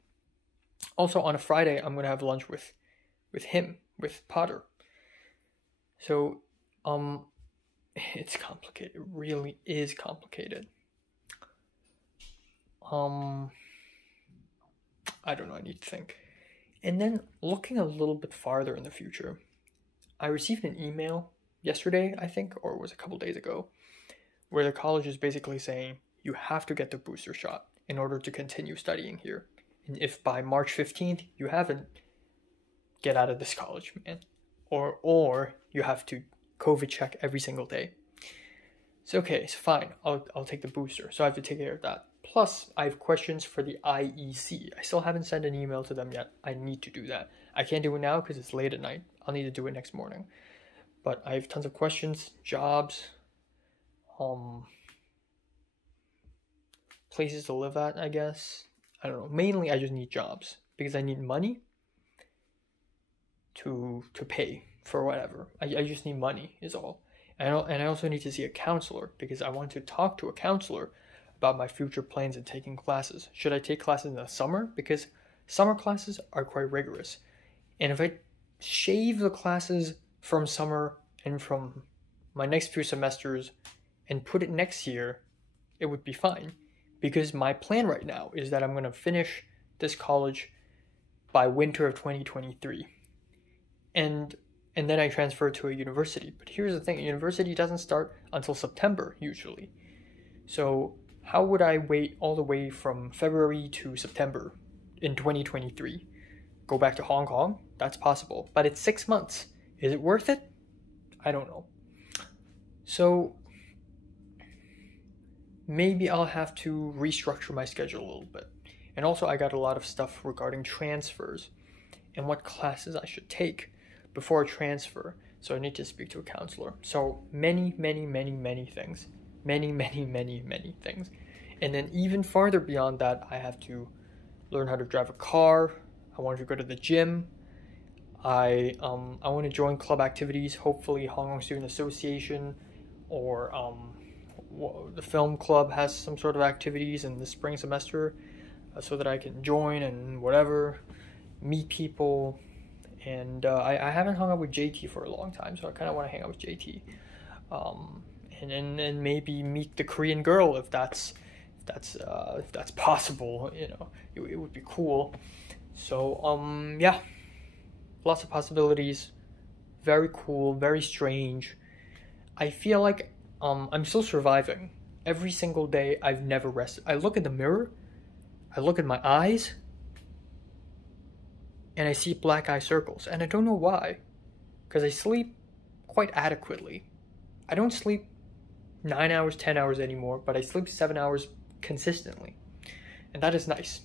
Also, on a Friday, I'm going to have lunch with him, with Potter. So, it's complicated. It really is complicated. I don't know, I need to think. And then, looking a little bit farther in the future, I received an email yesterday, I think, or it was a couple days ago, where the college is basically saying, you have to get the booster shot in order to continue studying here. And if by March 15th you haven't, get out of this college, man. Or you have to COVID check every single day. So okay, it's fine. I'll take the booster. So I have to take care of that. Plus, I have questions for the IEC. I still haven't sent an email to them yet. I need to do that. I can't do it now because it's late at night. I'll need to do it next morning. But I have tons of questions, jobs, places to live at, I guess. I don't know. Mainly, I just need jobs because I need money to pay for whatever. I just need money is all. And I also need to see a counselor because I want to talk to a counselor about my future plans and taking classes. Should I take classes in the summer? Because summer classes are quite rigorous. And if I shave the classes from summer and from my next few semesters and put it next year, it would be fine. Because my plan right now is that I'm going to finish this college by winter of 2023. And then I transfer to a university. But here's the thing, a university doesn't start until September usually. So how would I wait all the way from February to September in 2023? Go back to Hong Kong? That's possible. But it's 6 months. Is it worth it? I don't know. So maybe I'll have to restructure my schedule a little bit. And also I got a lot of stuff regarding transfers and what classes I should take before I transfer. So I need to speak to a counselor. So many things. Many things. And then even farther beyond that, I have to learn how to drive a car. I want to go to the gym. I want to join club activities, hopefully Hong Kong Student Association, or the film club has some sort of activities in the spring semester, so that I can join and whatever, meet people. And I haven't hung out with JT for a long time, so I kind of want to hang out with JT, and maybe meet the Korean girl if that's possible. You know, it would be cool. So yeah, lots of possibilities. Very cool, very strange. I feel like I'm still surviving. Every single day I've never rested. I look in the mirror, I look at my eyes, and I see black eye circles, and I don't know why, because I sleep quite adequately. I don't sleep 9 hours, 10 hours anymore, but I sleep 7 hours consistently, and that is nice.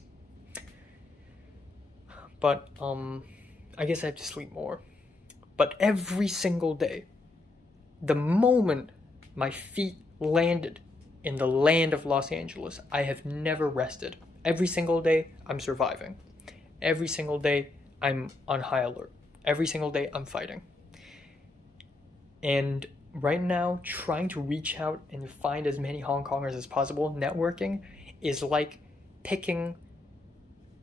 But I guess I have to sleep more. But every single day, the moment my feet landed in the land of Los Angeles, I have never rested. Every single day, I'm surviving. Every single day, I'm on high alert. Every single day, I'm fighting. And right now, trying to reach out and find as many Hong Kongers as possible, networking, is like picking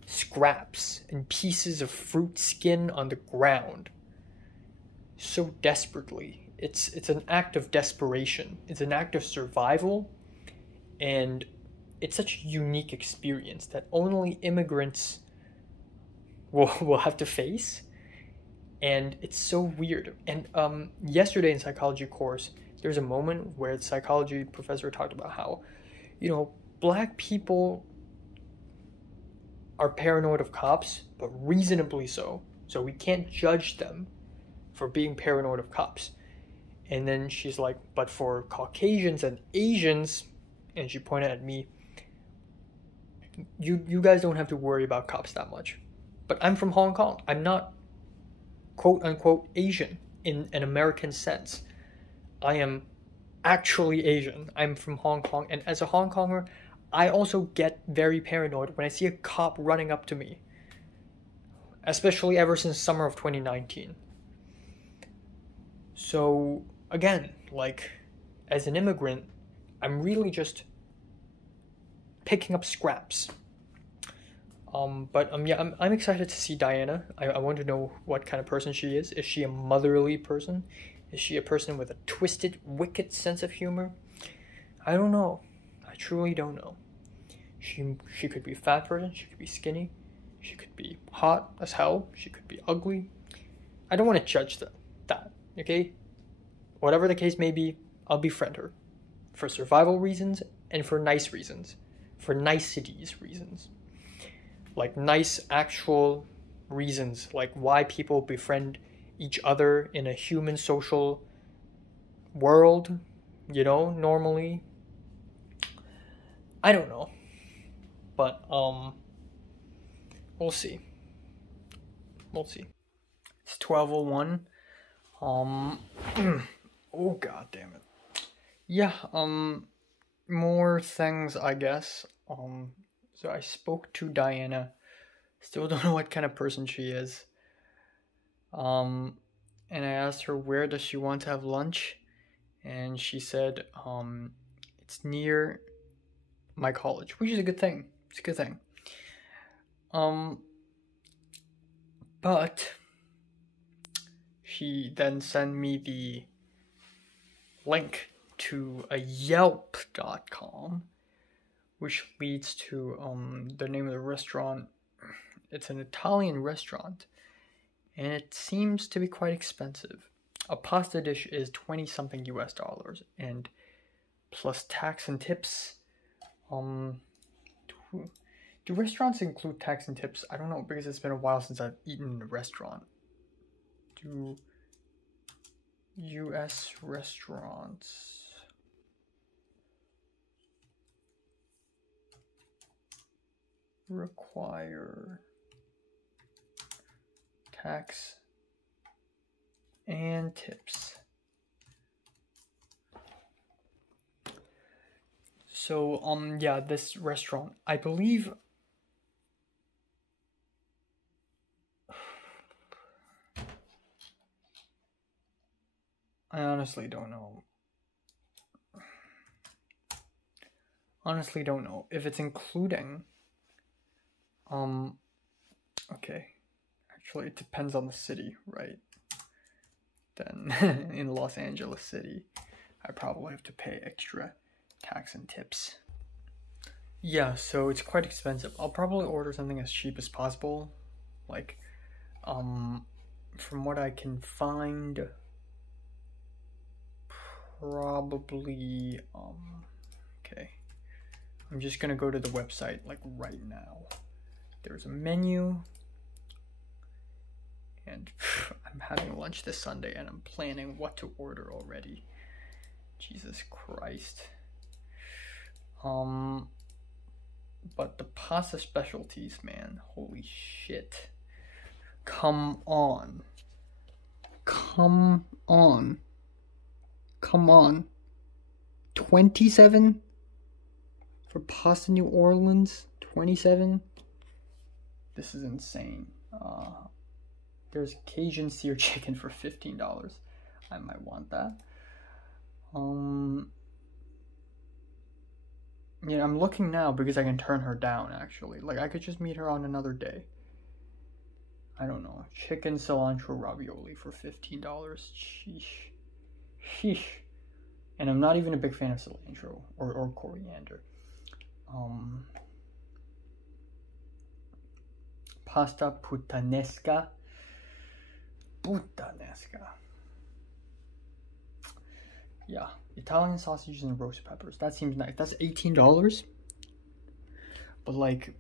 scraps and pieces of fruit skin on the ground so desperately. It's an act of desperation. It's an act of survival, and it's such a unique experience that only immigrants will have to face. And it's so weird. And yesterday in psychology course, there's a moment where the psychology professor talked about how, you know, black people are paranoid of cops, but reasonably so. So we can't judge them for being paranoid of cops. And then she's like, but for Caucasians and Asians, and she pointed at me, you guys don't have to worry about cops that much. But I'm from Hong Kong. I'm not quote unquote Asian in an American sense. I am actually Asian. I'm from Hong Kong, and as a Hong Konger, I also get very paranoid when I see a cop running up to me, especially ever since summer of 2019. So again, like, as an immigrant, I'm really just picking up scraps. Yeah, I'm excited to see Diana. I want to know what kind of person she is. Is she a motherly person? Is she a person with a twisted, wicked sense of humor? I don't know. I truly don't know. She could be a fat person. She could be skinny. She could be hot as hell. She could be ugly. I don't want to judge that, okay? Whatever the case may be, I'll befriend her. For survival reasons and for nice reasons. For niceties reasons. Like nice actual reasons, like why people befriend each other in a human social world, you know, normally. I don't know. But we'll see. We'll see. It's 12:01. Oh god damn it. Yeah, more things, I guess. So I spoke to Diana. Still don't know what kind of person she is. and I asked her where does she want to have lunch, and she said it's near my college, which is a good thing. It's a good thing. But she then sent me the link to a Yelp.com, which leads to the name of the restaurant. It's an Italian restaurant, and it seems to be quite expensive. A pasta dish is 20 something US dollars, and plus tax and tips. Do restaurants include tax and tips? I don't know, because it's been a while since I've eaten in a restaurant. Do US restaurants require tax and tips? So, yeah, this restaurant, I believe, I honestly don't know. Honestly don't know if it's including, okay, actually it depends on the city, right? Then in Los Angeles City, I probably have to pay extra tax and tips. Yeah, so it's quite expensive. I'll probably order something as cheap as possible. Like, from what I can find, probably, okay. I'm just gonna go to the website, like, right now. There's a menu. And I'm having lunch this Sunday, and I'm planning what to order already. Jesus Christ. But the pasta specialties, man, holy shit. Come on. Come on. Come on. 27 for pasta New Orleans? 27? This is insane. There's Cajun seared chicken for $15. I might want that. Yeah, I'm looking now because I can turn her down, actually. Like, I could just meet her on another day. I don't know. Chicken cilantro ravioli for $15. Sheesh. Sheesh. And I'm not even a big fan of cilantro or coriander. Pasta puttanesca. Puttanesca. Yeah, Italian sausages and roast peppers. That seems nice. That's $18. But like,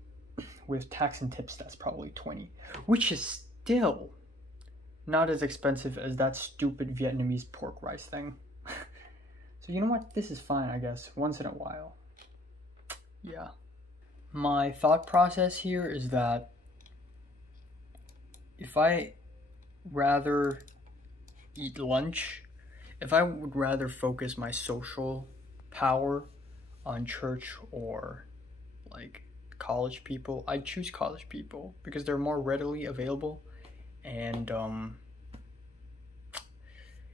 with tax and tips, that's probably 20, which is still not as expensive as that stupid Vietnamese pork rice thing. So you know what? This is fine, I guess. Once in a while. Yeah. My thought process here is that if I rather eat lunch, if I would rather focus my social power on church or like college people, I'd choose college people because they're more readily available and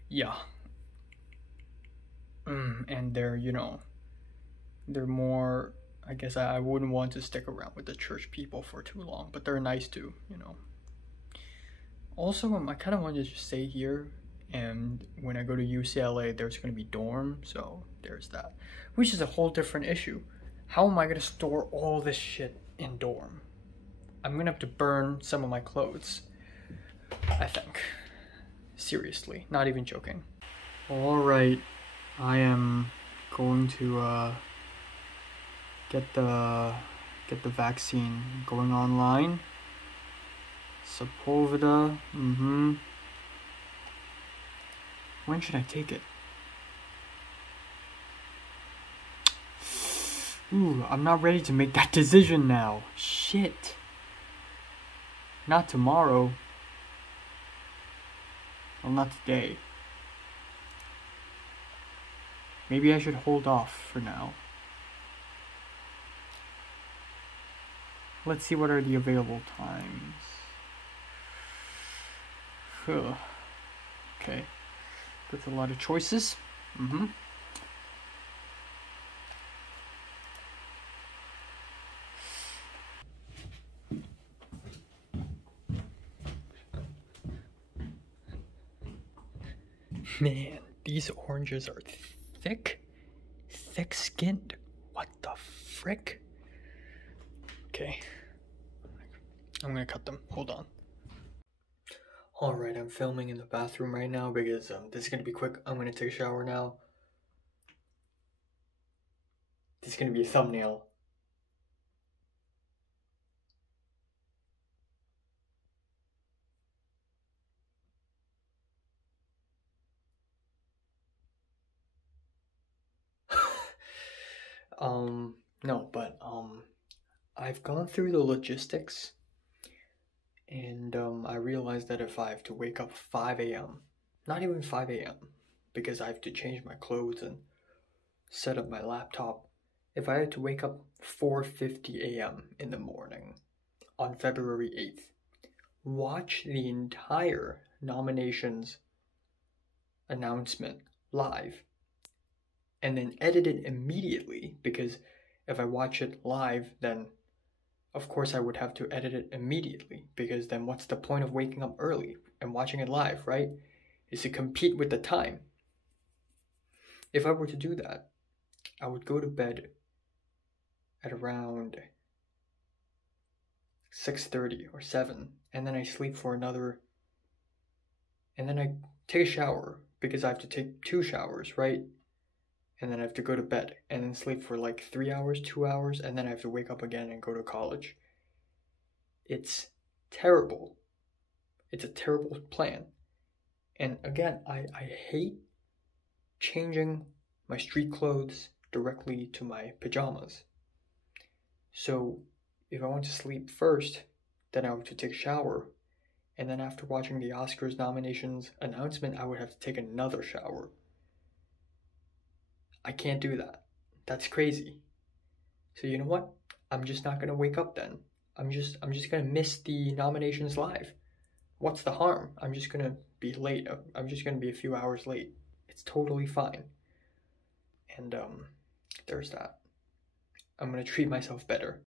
yeah. And they're, you know, they're more, I guess I wouldn't want to stick around with the church people for too long, but they're nice too, you know. Also, I kind of want to just stay here, and when I go to UCLA, there's going to be dorm, so there's that. Which is a whole different issue. How am I going to store all this shit in dorm? I'm going to have to burn some of my clothes, I think. Seriously, not even joking. Alright, I am going to get the vaccine going online. Sepulveda, When should I take it? Ooh, I'm not ready to make that decision now. Shit. Not tomorrow. Well, not today. Maybe I should hold off for now. Let's see what are the available times. Okay, that's a lot of choices. Man, these oranges are thick-skinned. What the frick? Okay, I'm gonna cut them. Hold on. Alright, I'm filming in the bathroom right now because this is gonna be quick. I'm gonna take a shower now. This is gonna be a thumbnail. No, but I've gone through the logistics, and I realized that if I have to wake up 5 a.m., not even 5 a.m., because I have to change my clothes and set up my laptop, if I had to wake up 4:50 a.m. in the morning on February 8th, watch the entire nominations announcement live, and then edit it immediately, because if I watch it live, then of course I would have to edit it immediately, because then what's the point of waking up early and watching it live, right? Is to compete with the time. If I were to do that, I would go to bed at around 6:30 or 7, and then I sleep for another, and then I take a shower, because I have to take 2 showers, right? And then I have to go to bed, and then sleep for like 3 hours, 2 hours, and then I have to wake up again and go to college. It's terrible. It's a terrible plan. And again, I hate changing my street clothes directly to my pajamas. So if I want to sleep first, then I have to take a shower, and then after watching the Oscars nominations announcement, I would have to take another shower. I can't do that. That's crazy. So you know what? I'm just not gonna wake up then. I'm just gonna miss the nominations live. What's the harm? I'm just gonna be late. I'm just gonna be a few hours late. It's totally fine. And there's that. I'm gonna treat myself better.